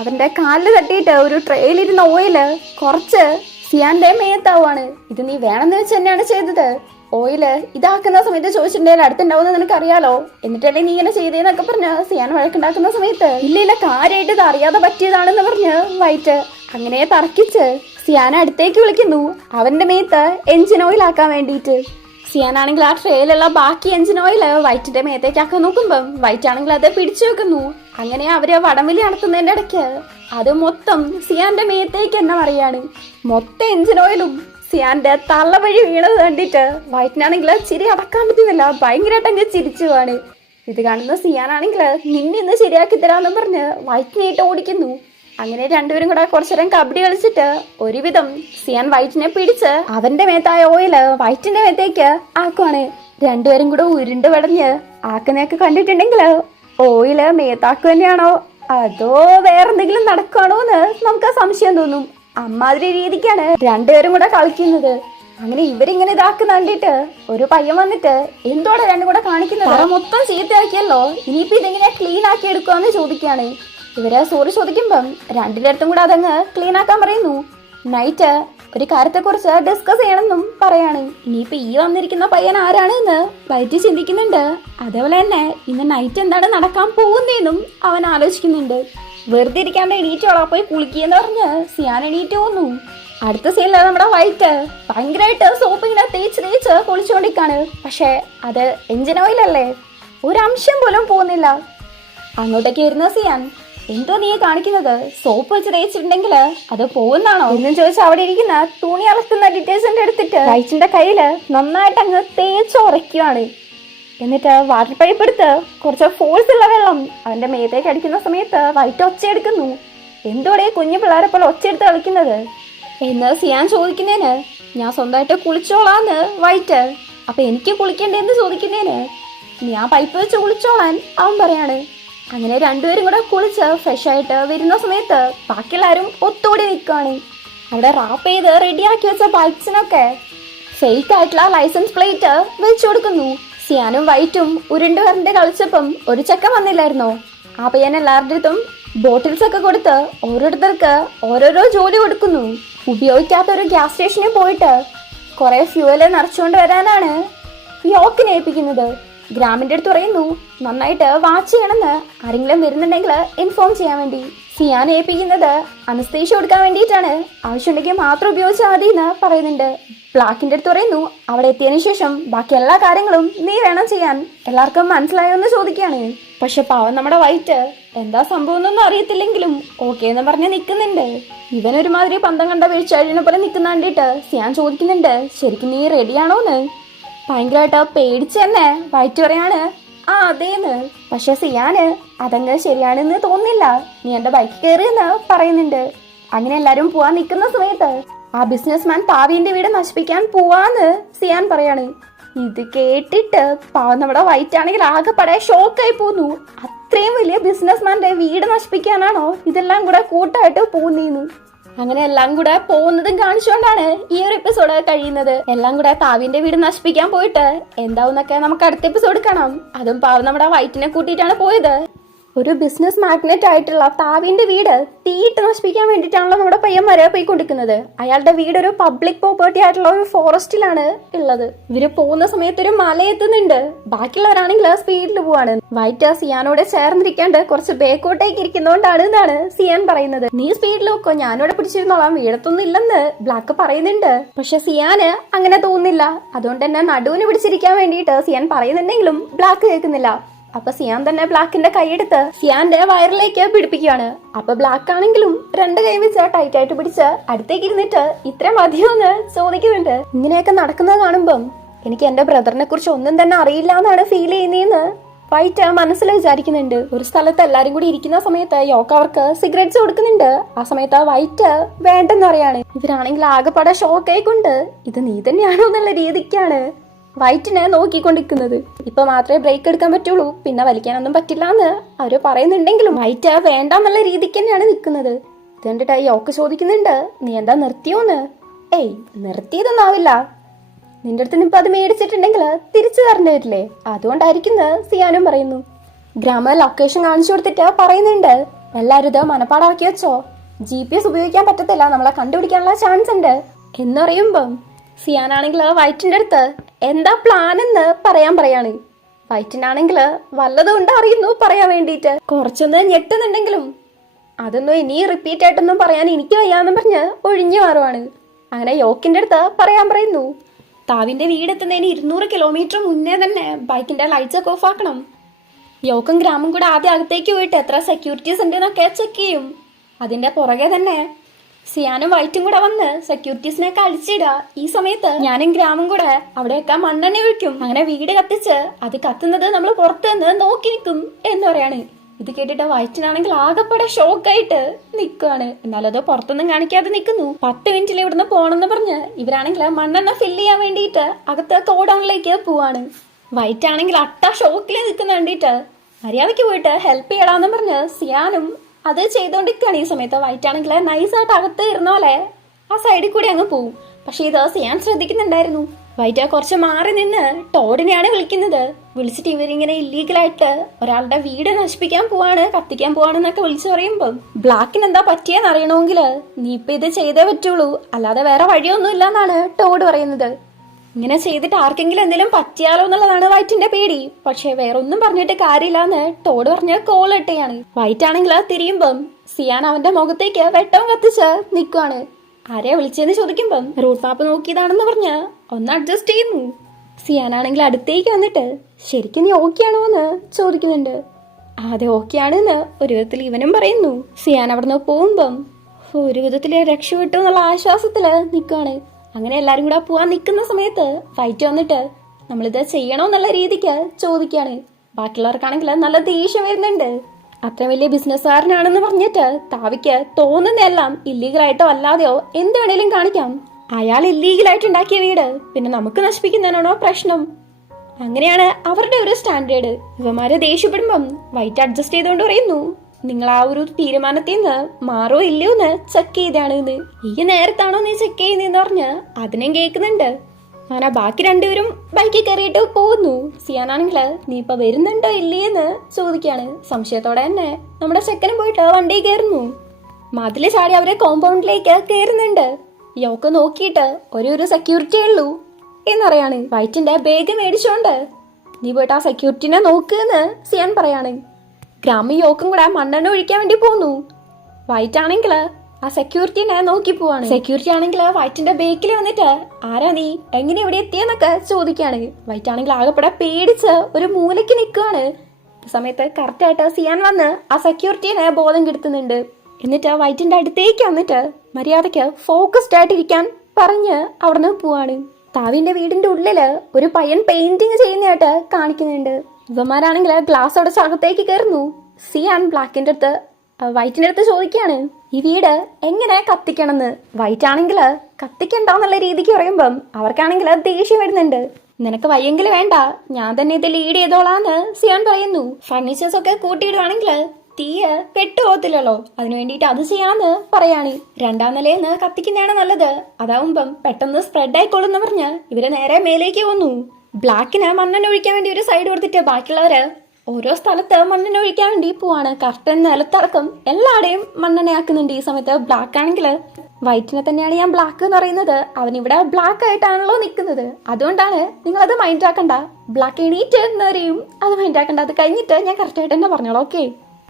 അവന്റെ കാലിൽ തട്ടിയിട്ട് ഒരു ട്രെയിലിരുന്ന ഓയില് കുറച്ച് സിയാന്റെ മേത്താവാണ്. ഇത് നീ വേണമെന്ന് വെച്ച് തന്നെയാണ് ചെയ്തത്. ഓയില് ഇതാക്കുന്ന സമയത്ത് ചോദിച്ചിട്ടുണ്ടെങ്കിൽ അടുത്തുണ്ടാവുന്ന നിനക്ക് അറിയാലോ, എന്നിട്ടല്ലേ നീ ഇങ്ങനെ ചെയ്തേന്നൊക്കെ പറഞ്ഞ് സിയാൻ വഴക്കുണ്ടാക്കുന്ന സമയത്ത് ഇല്ല കാര്യമായിട്ട് ഇത് അറിയാതെ പറ്റിയതാണെന്ന് പറഞ്ഞ് വൈറ്റ് അങ്ങനെ തർക്കിച്ച് സിയാനെ അടുത്തേക്ക് വിളിക്കുന്നു. അവന്റെ മേത്ത് എഞ്ചിൻ ഓയിൽ ആക്കാൻ വേണ്ടിയിട്ട്. സിയാനാണെങ്കിൽ ആ ട്രെയിലുള്ള ബാക്കി എഞ്ചിൻ ഓയിൽ വൈറ്റിന്റെ മേത്തേക്കാക്കാൻ നോക്കുമ്പം വൈറ്റ് ആണെങ്കിൽ അത് പിടിച്ചു വെക്കുന്നു. അങ്ങനെ അവര് വടംവലി നടത്തുന്നതിന്റെ ഇടയ്ക്ക് അത് മൊത്തം സിയാന്റെ മേത്തേക്ക് തന്നെ പറയാണ്. മൊത്തം എഞ്ചിൻ ഓയിലും സിയാന്റെ തള്ള വഴി വീണത് കണ്ടിട്ട് വൈറ്റിനാണെങ്കിൽ ചിരി അടക്കാൻ പറ്റുന്നില്ല. ഭയങ്കരമായിട്ട് അങ്ങ് ചിരിച്ചു പോവാണ്. ഇത് കാണുന്ന സിയാനാണെങ്കിൽ നിന്നെ ഇന്ന് ശരിയാക്കി തരാന്ന് പറഞ്ഞ് വൈറ്റിനായിട്ട് ഓടിക്കുന്നു. അങ്ങനെ രണ്ടുപേരും കൂടെ കുറച്ചേരം കബഡി കളിച്ചിട്ട് ഒരുവിധം സിയാൻ വൈറ്റിനെ പിടിച്ച് അവന്റെ മേത്തായ ഓയില് വൈറ്റിന്റെ മേത്തേക്ക് ആക്കുവാണ്. രണ്ടുപേരും കൂടെ ഉരുണ്ട് പടഞ്ഞ് ആക്കുന്നതൊക്കെ കണ്ടിട്ടുണ്ടെങ്കിൽ ഓയില് മേത്താക്കു തന്നെയാണോ അതോ വേറെന്തെങ്കിലും നടക്കുവാണോ എന്ന് നമുക്ക് സംശയം തോന്നും. അമ്മാതിരി രീതിക്കാണ് രണ്ടുപേരും കൂടെ കളിക്കുന്നത്. അങ്ങനെ ഇവരിങ്ങനെ ഇതാക്കുന്ന കണ്ടിട്ട് ഒരു പയ്യൻ വന്നിട്ട് എന്തോടെ രണ്ടും കൂടെ കാണിക്കുന്നത്, മൊത്തം ചീത്തയാക്കിയല്ലോ, ഇനിയിപ്പോ ഇതെങ്ങനെ ക്ലീൻ ആക്കി എടുക്കുവാന്ന് ചോദിക്കാണ്. ഇവരെ സോറി ചോദിക്കുമ്പം രണ്ടിന്റെ അടുത്തും കൂടെ അതങ്ങ് ക്ലീൻ ആക്കാൻ പറയുന്നു. നൈറ്റ് ഒരു കാര്യത്തെ കുറിച്ച് ഡിസ്കസ് ചെയ്യണമെന്നും പറയാണ്. ഇനിയിപ്പോ ഈ വന്നിരിക്കുന്ന പയ്യൻ ആരാണ് എന്ന് വൈറ്റ് ചിന്തിക്കുന്നുണ്ട്. അതേപോലെ തന്നെ ഇന്ന് നൈറ്റ് എന്താണ് നടക്കാൻ പോകുന്നതെന്നും അവൻ ആലോചിക്കുന്നുണ്ട്. വെറുതെ ഇരിക്കാണ്ട് എണീറ്റോളാ പോയി കുളിക്കുകയെന്ന് പറഞ്ഞ് സിയാൻ എണീറ്റ് പോന്നു. അടുത്ത സീനില് നമ്മുടെ വൈറ്റ് ഭയങ്കരമായിട്ട് സോപ്പ് ഇങ്ങനെ തേച്ച് കുളിച്ചുകൊണ്ടിരിക്കാണ്. പക്ഷെ അത് എഞ്ചിൻ ഓയിലല്ലേ, ഒരംശം പോലും പോകുന്നില്ല. അങ്ങോട്ടേക്ക് വരുന്ന സിയാൻ എന്തോ നീ കാണിക്കുന്നത്, സോപ്പ് വെച്ച് തേച്ചിട്ടുണ്ടെങ്കിൽ അത് പോകുന്നാണോ എന്നും ചോദിച്ച് അവിടെ ഇരിക്കുന്ന തുണി അലക്കുന്ന ഡിറ്റേഴ്സിന്റെ എടുത്തിട്ട് വൈറ്റിന്റെ കയ്യില് നന്നായിട്ട് അങ്ങ് തേച്ചുറയ്ക്കുവാണ്. എന്നിട്ട് വാട്ടർ പൈപ്പ് എടുത്ത് കുറച്ച് ഫോഴ്സ് ഉള്ള വെള്ളം അവന്റെ മേത്തേക്ക് അടിക്കുന്ന സമയത്ത് വൈറ്റ് ഒച്ചയെടുക്കുന്നു. എന്തോടെ കുഞ്ഞു പിള്ളേരെ പോലെ ഒച്ചയെടുത്ത് കളിക്കുന്നത് എന്ന് സിയാൻ ചോദിക്കുന്നതിന് ഞാൻ സ്വന്തമായിട്ട് കുളിച്ചോളാന്ന് വൈറ്റ്. അപ്പൊ എനിക്ക് കുളിക്കണ്ടേന്ന് ചോദിക്കുന്നതിന് ഞാൻ പൈപ്പ് വെച്ച് കുളിച്ചോളാൻ അവൻ പറയാണ്. അങ്ങനെ രണ്ടുപേരും കൂടെ കുളിച്ച് ഫ്രഷ് ആയിട്ട് വരുന്ന സമയത്ത് ബാക്കിയെല്ലാരും ഒത്തുകൂടി നിൽക്കുകയാണ്. അവിടെ റാപ്പ് ചെയ്ത് റെഡിയാക്കി വെച്ച ബൈക്സിനൊക്കെ ഫേക്ക് ആയിട്ടുള്ള ലൈസൻസ് പ്ലേറ്റ് വെച്ചു കൊടുക്കുന്നു. സിയാനും വൈറ്റും ഉരുണ്ട് വരണ്ട് കളിച്ചപ്പം ഒരു ചെക്കൻ വന്നില്ലായിരുന്നോ, ആ പയ്യൻ എല്ലാവരുടെ അടുത്തും ബോട്ടിൽസ് ഒക്കെ കൊടുത്ത് ഓരോരുത്തർക്ക് ഓരോരോ ജോലി കൊടുക്കുന്നു. ഉപയോഗിക്കാത്ത ഒരു ഗ്യാസ് സ്റ്റേഷനിൽ പോയിട്ട് കുറെ ഫ്യൂവല് നിറച്ചുകൊണ്ട് വരാനാണ് യോക്കിനെ ഏൽപ്പിക്കുന്നത്. ഗ്രാമിന്റെ അടുത്ത് പറയുന്നു നന്നായിട്ട് വാച്ച് ചെയ്യണമെന്ന്, ആരെങ്കിലും വരുന്നുണ്ടെങ്കിൽ ഇൻഫോം ചെയ്യാൻ വേണ്ടി. സിയാൻ ഏൽപ്പിക്കുന്നത് അനസ്തേഷ്യ കൊടുക്കാൻ വേണ്ടിയിട്ടാണ്, ആവശ്യമുണ്ടെങ്കിൽ മാത്രം ഉപയോഗിച്ചാൽ മതി എന്ന് പറയുന്നുണ്ട്. ബ്ലാക്കിന്റെ അടുത്ത് പറയുന്നു അവിടെ എത്തിയതിനു ശേഷം ബാക്കി എല്ലാ കാര്യങ്ങളും നീ വേണം ചെയ്യാൻ. എല്ലാവർക്കും മനസ്സിലായോ എന്ന് ചോദിക്കുകയാണ്. പക്ഷെ പാവം നമ്മുടെ വൈറ്റ് എന്താ സംഭവം എന്നൊന്നും അറിയത്തില്ലെങ്കിലും ഓക്കെ എന്ന് പറഞ്ഞ് നിൽക്കുന്നുണ്ട്. ഇവനൊരുമാതിരി പന്തം കണ്ട വീഴ്ചഴിനെ പോലെ നിൽക്കുന്ന കണ്ടിട്ട് സിയാൻ ചോദിക്കുന്നുണ്ട് ശരിക്കും നീ റെഡിയാണോന്ന്. ഭയങ്കരമായിട്ട് പേടിച്ച് തന്നെ വൈറ്റ് പറയാണ് ആ അതേന്ന്. പക്ഷെ സിയാന് അതങ്ങ് ശരിയാണെന്ന് തോന്നുന്നില്ല, നീ എന്റെ ബൈക്ക് കയറിയെന്ന് പറയുന്നുണ്ട്. അങ്ങനെ എല്ലാരും പോവാൻ നിൽക്കുന്ന സമയത്ത് ആ ബിസിനസ്മാൻ പാവിന്റെ വീട് നശിപ്പിക്കാൻ പോവാന്ന് സിയാൻ പറയാണ്. ഇത് കേട്ടിട്ട് പാവം നമ്മുടെ വൈറ്റ് ആണെങ്കിൽ ആകെപ്പാടെ ഷോക്കായി പോന്നു. അത്രയും വലിയ ബിസിനസ്മാന്റെ വീട് നശിപ്പിക്കാനാണോ ഇതെല്ലാം കൂടെ കൂട്ടായിട്ട് പോകുന്നേന്ന്. അങ്ങനെ എല്ലാം കൂടെ പോകുന്നതും കാണിച്ചുകൊണ്ടാണ് ഈ ഒരു എപ്പിസോഡ് കഴിയുന്നത്. എല്ലാം കൂടെ പാവിന്റെ വീട് നശിപ്പിക്കാൻ പോയിട്ട് എന്താവുന്നൊക്കെ നമുക്ക് അടുത്ത എപ്പിസോഡ് കാണാം. അതും പാവം നമ്മുടെ വൈറ്റിനെ കൂട്ടിയിട്ടാണ് പോയത്. ഒരു ബിസിനസ് മാഗ്നറ്റ് ആയിട്ടുള്ള താവിന്റെ വീട് തീയിട്ട് നശിപ്പിക്കാൻ വേണ്ടിയിട്ടാണല്ലോ നമ്മുടെ പയ്യന്മാരെ പോയിക്കൊണ്ടിരിക്കുന്നത്. അയാളുടെ വീട് ഒരു പബ്ലിക് പ്രോപ്പർട്ടി ആയിട്ടുള്ള ഒരു ഫോറസ്റ്റിലാണ് ഉള്ളത്. ഇവര് പോകുന്ന സമയത്ത് ഒരു മല എത്തുന്നുണ്ട്. ബാക്കിയുള്ളവരാണെങ്കിൽ സ്പീഡിൽ പോവാണ്. വൈറ്റ് സിയാനോട് ചേർന്നിരിക്കാണ്ട് കുറച്ച് ബേക്കോട്ടേക്ക് ഇരിക്കുന്നോണ്ടാണ് എന്നാണ് സിയാൻ പറയുന്നത്. നീ സ്പീഡിൽ വെക്കോ, ഞാനിവിടെ പിടിച്ചിരുന്നോളാം, വീഴത്തൊന്നും ഇല്ലെന്ന് ബ്ലാക്ക് പറയുന്നുണ്ട്. പക്ഷെ സിയാന് അങ്ങനെ തോന്നുന്നില്ല. അതുകൊണ്ട് തന്നെ നടുവിന് പിടിച്ചിരിക്കാൻ വേണ്ടിയിട്ട് സിയാൻ പറയുന്നുണ്ടെങ്കിലും ബ്ലാക്ക് കേൾക്കുന്നില്ല. അപ്പൊ സിയാൻ തന്നെ ബ്ലാക്കിന്റെ കൈയെടുത്ത് സിയാന്റെ വയറിലേക്ക് പിടിപ്പിക്കുകയാണ്. അപ്പൊ ബ്ലാക്ക് ആണെങ്കിലും രണ്ട് കൈ വെച്ച് ടൈറ്റ് ആയിട്ട് പിടിച്ച് അടുത്തേക്ക് ഇരുന്നിട്ട് ഇത്ര മതിയോന്ന് ചോദിക്കുന്നുണ്ട്. ഇങ്ങനെയൊക്കെ നടക്കുന്നത് കാണുമ്പം എനിക്ക് എന്റെ ബ്രദറിനെ കുറിച്ച് ഒന്നും തന്നെ അറിയില്ല എന്നാണ് ഫീൽ ചെയ്യുന്നതെന്ന് വൈറ്റ് മനസ്സിൽ വിചാരിക്കുന്നുണ്ട്. ഒരു സ്ഥലത്ത് എല്ലാരും കൂടി ഇരിക്കുന്ന സമയത്ത് യോക്ക് അവർക്ക് സിഗരറ്റ്സ് കൊടുക്കുന്നുണ്ട്. ആ സമയത്ത് വൈറ്റ് വേണ്ടെന്ന് പറയാണ്. ഇവരാണെങ്കിൽ ആകെപ്പാടെ ഷോക്കായിക്കൊണ്ട് ഇത് നീ തന്നെയാണോ എന്നുള്ള രീതിക്കാണ് വൈറ്റിനെ നോക്കിക്കൊണ്ടിരിക്കുന്നത്. ഇപ്പൊ മാത്രമേ ബ്രേക്ക് എടുക്കാൻ പറ്റുള്ളൂ, പിന്നെ വലിക്കാനൊന്നും പറ്റില്ല എന്ന് അവര് പറയുന്നുണ്ടെങ്കിലും വൈറ്റ് വേണ്ടെന്നുള്ള രീതിക്ക് തന്നെയാണ് നിൽക്കുന്നത്. ഇത് കണ്ടിട്ട് യോക്ക് ചോദിക്കുന്നുണ്ട്, നീ എന്താ നിർത്തിയോന്ന്? ഏയ് നിർത്തിയതൊന്നാവില്ല, നിന്റെ അടുത്ത് ഇപ്പൊ അത് മേടിച്ചിട്ടുണ്ടെങ്കിൽ തിരിച്ചു തരേണ്ടി വരില്ലേ, അതുകൊണ്ടായിരിക്കും സിയാനും പറയുന്നു. ഗ്രാമ ലൊക്കേഷൻ കാണിച്ചു കൊടുത്തിട്ട് പറയുന്നുണ്ട്, എല്ലാവരും ഇത് മനപ്പാടാക്കി വെച്ചോ, GPS ഉപയോഗിക്കാൻ പറ്റത്തില്ല, നമ്മളെ കണ്ടുപിടിക്കാനുള്ള ചാൻസ് ഉണ്ട് എന്ന് പറയുമ്പം സിയാനാണെങ്കിൽ വൈറ്റിന്റെ അടുത്ത് എന്താ പ്ലാൻ എന്ന് പറയാൻ പറയാണ്. വൈറ്റിനാണെങ്കിൽ വല്ലതും ഉണ്ട് അറിയുന്നു പറയാൻ വേണ്ടിയിട്ട്. കുറച്ചൊന്ന് ഞെട്ടുന്നുണ്ടെങ്കിലും അതൊന്നും ഇനി റിപ്പീറ്റ് ആയിട്ടൊന്നും പറയാൻ എനിക്ക് വയ്യാന്ന് പറഞ്ഞ് ഒഴിഞ്ഞു മാറുവാണ്. അങ്ങനെ യോക്കിന്റെ അടുത്ത് പറയാൻ പറയുന്നു, താവിന്റെ വീടെത്തുന്നതിന് 200 കിലോമീറ്റർ മുന്നേ തന്നെ ബൈക്കിന്റെ ലൈറ്റ്സ് ഒക്കെ ഓഫ് ആക്കണം. യോക്കും ഗ്രാമും കൂടെ ആദ്യം അകത്തേക്ക് പോയിട്ട് എത്ര സെക്യൂരിറ്റീസ് ഉണ്ട് എന്നൊക്കെ ചെക്ക് ചെയ്യും. അതിന്റെ പുറകെ തന്നെ സിയാനും വൈറ്റും കൂടെ വന്ന് സെക്യൂരിറ്റീസിനെ അഴിച്ചിടുക. ഈ സമയത്ത് ഞാനും ഗ്രാമും കൂടെ അവിടെയൊക്കെ മണ്ണെണ്ണ ഒഴിക്കും. അങ്ങനെ വീട് കത്തിച്ച് അത് കത്തുന്നത് നമ്മൾ പുറത്ത് നിന്ന് നോക്കി നിൽക്കും എന്ന് പറയാണ്. ഇത് കേട്ടിട്ട് വൈറ്റിനാണെങ്കിൽ ആകെപ്പാടെ ഷോക്കായിട്ട് നിൽക്കുകയാണ്. എന്നാലും അത് പുറത്തൊന്നും കാണിക്കാതെ നിൽക്കുന്നു. 10 മിനിറ്റിൽ ഇവിടുന്ന് പോണെന്ന് പറഞ്ഞ് ഇവരാണെങ്കിൽ മണ്ണെണ്ണ ഫില്ല് ചെയ്യാൻ വേണ്ടിയിട്ട് അകത്ത് ഗോഡൌണിലേക്ക് പോവാണ്. വൈറ്റ് ആണെങ്കിൽ അട്ട ഷോക്കിൽ നിൽക്കുന്ന കണ്ടിട്ട് മര്യാദയ്ക്ക് പോയിട്ട് ഹെൽപ്പ് ചെയ്യടാന്ന് പറഞ്ഞ് സിയാനും അത് ചെയ്തോണ്ടിരിക്കുകയാണ്. ഈ സമയത്ത് വൈറ്റ് ആണെങ്കിൽ നൈസായിട്ട് അകത്ത് ഇരുന്ന പോലെ ആ സൈഡിൽ കൂടി അങ്ങ് പോവും. പക്ഷെ ഇത് സിയാൻ ശ്രദ്ധിക്കുന്നുണ്ടായിരുന്നു. വൈറ്റ് കുറച്ച് മാറി നിന്ന് ടോഡിനെയാണ് വിളിക്കുന്നത്. വിളിച്ചിട്ട് ഇവരിങ്ങനെ ഇല്ലീഗലായിട്ട് ഒരാളുടെ വീട് നശിപ്പിക്കാൻ പോവാണ്, കത്തിക്കാൻ പോവാണെന്നൊക്കെ വിളിച്ചു പറയുമ്പോൾ ബ്ലാക്കിന് എന്താ പറ്റിയെന്ന് അറിയണമെങ്കിൽ നീ ഇപ്പൊ ഇത് ചെയ്തേ പറ്റുള്ളൂ, അല്ലാതെ വേറെ വഴിയൊന്നും ഇല്ല എന്നാണ് ടോഡ് പറയുന്നത്. ഇങ്ങനെ ചെയ്തിട്ട് ആർക്കെങ്കിലും എന്തെങ്കിലും പറ്റിയാലോ എന്നുള്ളതാണ് വൈറ്റിന്റെ പേടി. പക്ഷെ വേറൊന്നും പറഞ്ഞിട്ട് കാര്യമില്ലാന്ന് ടോഡ് പറഞ്ഞ് കോൾ ഇട്ടയാണ്. വൈറ്റ് ആണെങ്കിൽ തിരിയുമ്പം സിയാൻ അവന്റെ മുഖത്തേക്ക് വെട്ടം കത്തിച്ച് നിൽക്കുവാണ്. ആരെയാ വിളിച്ചെന്ന് ചോദിക്കുമ്പം റൂട്ട് മാപ്പ് നോക്കിയതാണെന്ന് പറഞ്ഞ് ഒന്ന് അഡ്ജസ്റ്റ് ചെയ്യുന്നു. സിയാൻ ആണെങ്കിൽ അടുത്തേക്ക് വന്നിട്ട് ശരിക്കും നീ ഓക്കെ ആണോ എന്ന് ചോദിക്കുന്നുണ്ട്. അതെ ഓക്കെ ആണെന്ന് ഒരു വിധത്തിൽ ഇവനും പറയുന്നു. സിയാൻ അവിടുന്ന് പോകുമ്പം ഒരു വിധത്തില് രക്ഷപ്പെട്ടു എന്നുള്ള ആശ്വാസത്തില് നിൽക്കുവാണ്. അങ്ങനെ എല്ലാരും കൂടെ പോവാൻ നിൽക്കുന്ന സമയത്ത് ഫൈറ്റ് വന്നിട്ട് നമ്മളിത് ചെയ്യണോ എന്നുള്ള രീതിക്ക് ചോദിക്കാണ്. ബാക്കിയുള്ളവർക്കാണെങ്കിൽ നല്ല ദേഷ്യം വരുന്നുണ്ട്. അത്ര വലിയ ബിസിനസ്സുകാരനാണെന്ന് പറഞ്ഞിട്ട് താവിക്ക് തോന്നുന്നതെല്ലാം ഇല്ലീഗലായിട്ടോ അല്ലാതെയോ എന്ത് വേണേലും കാണിക്കാം. അയാൾ ഇല്ലീഗലായിട്ട് ഉണ്ടാക്കിയ വീട് പിന്നെ നമുക്ക് നശിപ്പിക്കുന്നതിനാണോ പ്രശ്നം? അങ്ങനെയാണ് അവരുടെ ഒരു സ്റ്റാൻഡേർഡ്. ഇവന്മാരെ ദേഷ്യപ്പെടുമ്പം വൈറ്റ് അഡ്ജസ്റ്റ് ചെയ്തുകൊണ്ട് പറയുന്നു, നിങ്ങൾ ആ ഒരു തീരുമാനത്തിൽ നിന്ന് മാറോ ഇല്ലയോ എന്ന് ചെക്ക് ചെയ്താണ് ഇന്ന്. ഈ നേരത്താണോ നീ ചെക്ക് ചെയ്യുന്നതെന്ന് പറഞ്ഞ് അതിനെയും കേൾക്കുന്നുണ്ട്. അങ്ങനെ ബാക്കി രണ്ടുപേരും ബൈക്കിൽ കയറിയിട്ട് പോകുന്നു. സിയാനാണെങ്കിൽ നീ ഇപ്പൊ വരുന്നുണ്ടോ ഇല്ലേന്ന് ചോദിക്കാണ്. സംശയത്തോടെ തന്നെ നമ്മുടെ ചെക്കനും പോയിട്ട് വണ്ടി കയറുന്നു. മതില് ചാടി അവരെ കോമ്പൗണ്ടിലേക്ക് കയറുന്നുണ്ട്. യോക്ക് നോക്കിയിട്ട് ഒരു സെക്യൂരിറ്റി ഉള്ളൂ എന്നറിയാണ്. വൈറ്റിന്റെ ബാഗ് മേടിച്ചോണ്ട് നീ പോയിട്ട് ആ സെക്യൂരിറ്റിനെ നോക്കുന്ന് സിയാൻ പറയാണ്. ഗ്രാമി യോക്കും കൂടെ മണ്ണെണ്ണ ഒഴിക്കാൻ വേണ്ടി പോന്നു. വൈറ്റ് ആണെങ്കിൽ ആ സെക്യൂരിറ്റിനെ നോക്കി പോവാണ്. സെക്യൂരിറ്റി ആണെങ്കിൽ വൈറ്റിന്റെ ബേക്കിൽ വന്നിട്ട് ആരാ നീ, എങ്ങനെ ഇവിടെ എത്തിയെന്നൊക്കെ ചോദിക്കാണ്. വൈറ്റ് ആണെങ്കിൽ ആകെപ്പെടെ പേടിച്ച് ഒരു മൂലയ്ക്ക് നിൽക്കുകയാണ്. ഈ സമയത്ത് കറക്റ്റ് ആയിട്ട് സിയാൻ വന്ന് ആ സെക്യൂരിറ്റിനെ ബോധം കെടുത്തുന്നുണ്ട്. എന്നിട്ട് വൈറ്റിന്റെ അടുത്തേക്ക് വന്നിട്ട് മര്യാദയ്ക്ക് ഫോക്കസ്ഡ് ആയിട്ടിരിക്കാൻ പറഞ്ഞ് അവിടുന്ന് പോവാണ്. താവിന്റെ വീടിന്റെ ഉള്ളില് ഒരു പയ്യൻ പെയിന്റിങ് ചെയ്യുന്നതായിട്ട് കാണിക്കുന്നുണ്ട്. ഇവന്മാരാണെങ്കിൽ ഗ്ലാസ് അടച്ച് അകത്തേക്ക് കയറുന്നു. സിയാൻ വൈറ്റിന്റെ അടുത്ത് ചോദിക്കാണ് ഈ വീട് എങ്ങനെ കത്തിക്കണമെന്ന്. വൈറ്റ് ആണെങ്കിൽ കത്തിക്കണ്ടെന്നുള്ള രീതിക്ക് പറയുമ്പം അവർക്കാണെങ്കിൽ ദേഷ്യം വരുന്നുണ്ട്. നിനക്ക് വയ്യെങ്കിൽ വേണ്ട, ഞാൻ തന്നെ ഇത് ലീഡ് ചെയ്തോളാന്ന് സിയാൻ പറയുന്നു. ഫർണിച്ചേഴ്സ് ഒക്കെ കൂട്ടിയിടുവാണെങ്കിൽ തീയ പെട്ടുപോകത്തില്ലല്ലോ, അതിനു വേണ്ടിയിട്ട് അത് ചെയ്യാന്ന് പറയാണ്. 2ാം നിലയിൽ കത്തിക്കുന്നതാണ് നല്ലത്, അതാവുമ്പം പെട്ടെന്ന് സ്പ്രെഡ് ആയിക്കോളെന്ന് പറഞ്ഞ് ഇവര് നേരെ മേലേക്ക് വന്നു. ബ്ലാക്കിന് മണ്ണെണ്ണ ഒഴിക്കാൻ വേണ്ടി ഒരു സൈഡ് കൊടുത്തിട്ട് ബാക്കിയുള്ളവര് ഓരോ സ്ഥലത്ത് മണ്ണെണ്ണ ഒഴിക്കാൻ വേണ്ടി പോവാണ്. കർട്ടൻ നിലത്തടക്കം എല്ലാടെയും മണ്ണെണ്ണയാക്കുന്നുണ്ട്. ഈ സമയത്ത് ബ്ലാക്ക് ആണെങ്കിൽ വൈറ്റിനെ തന്നെയാണ് ഞാൻ ബ്ലാക്ക് എന്ന് പറയുന്നത്. അവനിവിടെ ബ്ലാക്ക് ആയിട്ടാണല്ലോ നിൽക്കുന്നത്. അതുകൊണ്ടാണ് നിങ്ങളത് മൈൻഡ് ആക്കണ്ട. ബ്ലാക്ക് എണീറ്റ് എന്ന് പറയും, അത് മൈൻഡ് ആക്കണ്ട. അത് കഴിഞ്ഞിട്ട് ഞാൻ കറക്റ്റായിട്ട് തന്നെ പറഞ്ഞോളൂ. ഓക്കെ,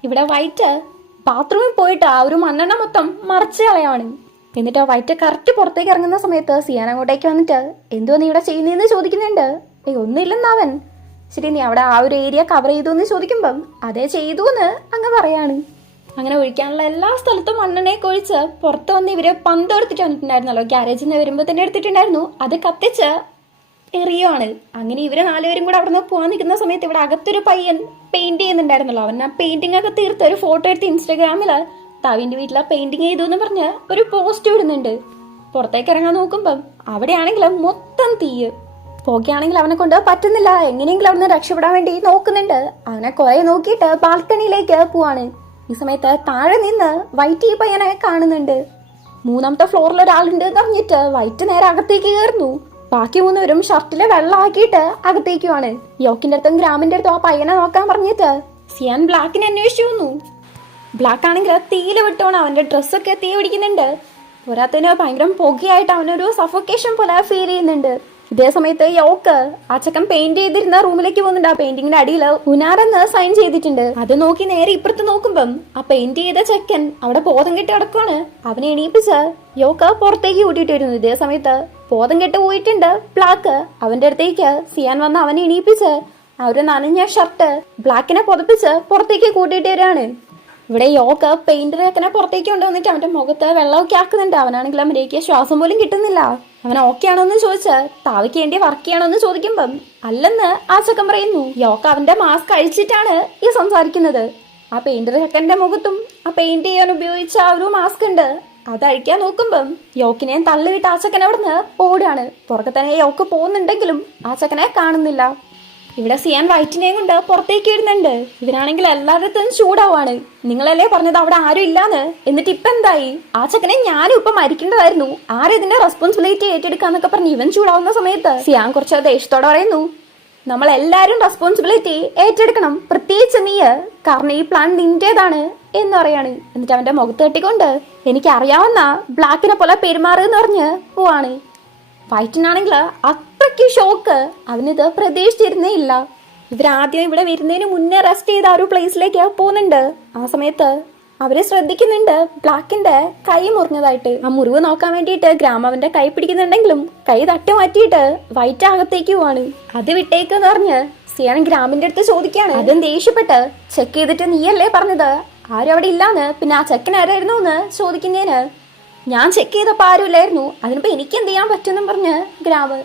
ഇവിടെ വൈറ്റ് ബാത്റൂമിൽ പോയിട്ട് ആ ഒരു മണ്ണെണ്ണ മൊത്തം മറച്ചു കളയാണ്. എന്നിട്ട് വൈറ്റ് കറക്റ്റ് പുറത്തേക്ക് ഇറങ്ങുന്ന സമയത്ത് സിയാൻ അങ്ങോട്ടേക്ക് വന്നിട്ട് എന്തോ നീ ഇവിടെ ചെയ്യുന്നതെന്ന് ചോദിക്കുന്നുണ്ട്. ഒന്നുമില്ലെന്നവൻ. ശരി, നീ അവിടെ ആ ഒരു ഏരിയ കവർ ചെയ്തു എന്ന് ചോദിക്കുമ്പം അതേ ചെയ്തു എന്ന് അങ്ങ് പറയാണ്. അങ്ങനെ ഒഴിക്കാനുള്ള എല്ലാ സ്ഥലത്തും മണ്ണെണ്ണയൊക്കെ ഒഴിച്ച് പുറത്ത് വന്ന് ഇവര് പന്ത് എടുത്തിട്ട് വന്നിട്ടുണ്ടായിരുന്നല്ലോ, ഗ്യാരേജിൽ നിന്ന് വരുമ്പോൾ തന്നെ എടുത്തിട്ടുണ്ടായിരുന്നു. അത് കത്തിച്ച് എറിയുവാണ്. അങ്ങനെ ഇവര് 4 പേരും കൂടെ അവിടെ നിന്ന് പോകാൻ നിൽക്കുന്ന സമയത്ത് ഇവിടെ അകത്തൊരു പയ്യൻ പെയിന്റ് ചെയ്യുന്നുണ്ടായിരുന്നല്ലോ. അവൻ ആ പെയിന്റിംഗ് ഒക്കെ തീർത്ത് ഒരു ഫോട്ടോ എടുത്ത് ഇൻസ്റ്റാഗ്രാമില് തവിന്റെ വീട്ടിലെ പെയിന്റിങ് ചെയ്തു എന്ന് പറഞ്ഞ് ഒരു പോസ്റ്റ് ഇടുന്നുണ്ട്. പുറത്തേക്ക് ഇറങ്ങാൻ നോക്കുമ്പം അവിടെയാണെങ്കിലും മൊത്തം തീയ്. പോകെയാണെങ്കിൽ അവനെ കൊണ്ട് പറ്റുന്നില്ല. എങ്ങനെയെങ്കിലും അവിടുന്ന് രക്ഷപ്പെടാൻ വേണ്ടി നോക്കുന്നുണ്ട്. അവനെ കുറെ നോക്കിയിട്ട് ബാൽക്കണിയിലേക്ക് പോവാണ്. ഈ സമയത്ത് താഴെ നിന്ന് വൈറ്റ് ഈ പയ്യനെ കാണുന്നുണ്ട്. 3ാമത്തെ ഫ്ലോറിൽ ഒരാളുണ്ട് എന്ന് പറഞ്ഞിട്ട് വൈറ്റ് നേരെ അകത്തേക്ക് കയറുന്നു. ബാക്കി 3 പേരും ഷർട്ടില് വെള്ളമാക്കിയിട്ട് അകത്തേക്കുമാണ്. യോക്കിന്റെ അടുത്തും ഗ്രാമിന്റെ അടുത്തും ആ പയ്യനെ നോക്കാൻ പറഞ്ഞിട്ട് സിയാൻ ബ്ലാക്കിനെ അന്വേഷിച്ചു വന്നു. ബ്ലാക്ക് ആണെങ്കിൽ തീയില് വിട്ടോണം. അവന്റെ ഡ്രസ്സൊക്കെ തീ പിടിക്കുന്നുണ്ട്. പോരാത്തതിന് ഭയങ്കര പൊകയായിട്ട് അവനൊരു സഫോക്കേഷൻ പോലെ ഫീൽ ചെയ്യുന്നുണ്ട്. ഇതേ സമയത്ത് യോക്ക് ആ ചെക്കൻ പെയിന്റ് ചെയ്തിരുന്ന റൂമിലേക്ക് പോകുന്നുണ്ട്. ആ പെയിന്റിങ്ങിന്റെ അടിയിൽ ഉനാറെന്ന് സൈൻ ചെയ്തിട്ടുണ്ട്. അത് നോക്കി നേരെ ഇപ്പുറത്ത് നോക്കുമ്പം ആ പെയിന്റ് ചെയ്ത ചെക്കൻ അവിടെ ബോധം കെട്ടി കിടക്കുവാണ്. അവനെ എണീപ്പിച്ച് യോക്ക് പുറത്തേക്ക് കൂട്ടിയിട്ട് വരുന്നു. ഇതേ സമയത്ത് ബോധം കെട്ട് പോയിട്ടുണ്ട് ബ്ലാക്ക്. അവന്റെ അടുത്തേക്ക് സിയാൻ വന്ന് അവനെ എണീപ്പിച്ച് ആ ഒരു നനഞ്ഞ ഷർട്ട് ബ്ലാക്കിനെ പുതപ്പിച്ച് പുറത്തേക്ക് കൂട്ടിയിട്ട് വരികയാണ്. ഇവിടെ യോക്ക് പെയിന്ററൊക്കെ പുറത്തേക്ക് കൊണ്ടുവന്നിട്ട് അവന്റെ മുഖത്ത് വെള്ളമൊക്കെ ആക്കുന്നുണ്ട്. അവനാണെങ്കിൽ അവരേക്ക് ശ്വാസം പോലും കിട്ടുന്നില്ല. അവൻ ഓക്കെ ആണോ എന്ന് ചോദിച്ച് താവയ്ക്ക് വേണ്ടി വർക്ക് ചെയ്യണോ എന്ന് ചോദിക്കുമ്പം അല്ലെന്ന് ആ ചെക്കൻ പറയുന്നു. യോക്ക് അവന്റെ മാസ്ക് അഴിച്ചിട്ടാണ് ഈ സംസാരിക്കുന്നത്. ആ പെയിന്റർ ചെക്കന്റെ മുഖത്തും ആ പെയിന്റ് ചെയ്യാൻ ഉപയോഗിച്ച ആ ഒരു മാസ്ക് ഉണ്ട്. അത് അഴിക്കാൻ നോക്കുമ്പം യോക്കിനെ തള്ളിവിട്ട് ആ ചെക്കൻ അവിടുന്ന് ഓടുകയാണ്. പുറകെ തന്നെ യോക്ക് പോകുന്നുണ്ടെങ്കിലും ആ ചെക്കനെ കാണുന്നില്ല. ഇവിടെ സിയാൻ വൈറ്റിനെയും കൊണ്ട് പുറത്തേക്ക് ഇടുന്നുണ്ട്. ഇവനാണെങ്കിൽ എല്ലായിടത്തും ചൂടാവാണ്. നിങ്ങളല്ലേ പറഞ്ഞത് അവിടെ ആരും ഇല്ലാന്ന്, എന്നിട്ട് ഇപ്പൊ എന്തായി? ആ ചെക്കനെ ഞാനും ഇപ്പൊ മരിക്കേണ്ടതായിരുന്നു. ആരെതിന്റെ റെസ്പോൺസിബിലിറ്റി ഏറ്റെടുക്കാന്നൊക്കെ പറഞ്ഞ് ഇവൻ ചൂടാവുന്ന സമയത്ത് സിയാൻ കുറച്ച് ദേഷ്യത്തോടെ പറയുന്നു, നമ്മളെല്ലാരും റെസ്പോൺസിബിലിറ്റി ഏറ്റെടുക്കണം, പ്രത്യേകിച്ച് നീ, കാരണം ഈ പ്ലാൻ നിന്റേതാണ് എന്ന് പറയാണ്. എന്നിട്ട് അവന്റെ മുഖത്ത് തട്ടിക്കൊണ്ട് എനിക്ക് അറിയാവുന്ന ബ്ലാക്കിനെ പോലെ പെരുമാറുന്ന് പറഞ്ഞ് പോവാണ്. വൈറ്റിനാണെങ്കിൽ അത്രയ്ക്ക് ഷോക്ക്. അവനിത് പ്രതീക്ഷിച്ചിരുന്നേ ഇല്ല. ഇവരാദ്യം ഇവിടെ വരുന്നതിന് മുന്നേ റെസ്റ്റ് ചെയ്ത ആ ഒരു പ്ലേസിലേക്ക് പോകുന്നുണ്ട്. ആ സമയത്ത് അവര് ശ്രദ്ധിക്കുന്നുണ്ട് ബ്ലാക്കിന്റെ കൈ മുറിഞ്ഞതായിട്ട്. ആ മുറിവ് നോക്കാൻ വേണ്ടിയിട്ട് ഗ്രാം അവന്റെ കൈ പിടിക്കുന്നുണ്ടെങ്കിലും കൈ തട്ടി മാറ്റിയിട്ട് വൈറ്റ് അകത്തേക്ക് പോവാണ്. അത് വിട്ടേക്കെന്ന് പറഞ്ഞ് സിയാൻ ഗ്രാമിന്റെ അടുത്ത് ചോദിക്കാണ്. അതും ദേഷ്യപ്പെട്ട് ചെക്ക് ചെയ്തിട്ട് നീയല്ലേ പറഞ്ഞത് ആരും അവിടെ ഇല്ലാന്ന്, പിന്നെ ആ ചെക്കൻ ആരായിരുന്നു എന്ന് ചോദിക്കുന്നതിന് ഞാൻ ചെക്ക് ചെയ്തപ്പോൾ ആരുമില്ലായിരുന്നു, അതിനിപ്പോ എനിക്ക് എന്ത് ചെയ്യാൻ പറ്റുമെന്നും പറഞ്ഞ് ഗ്രാമ്.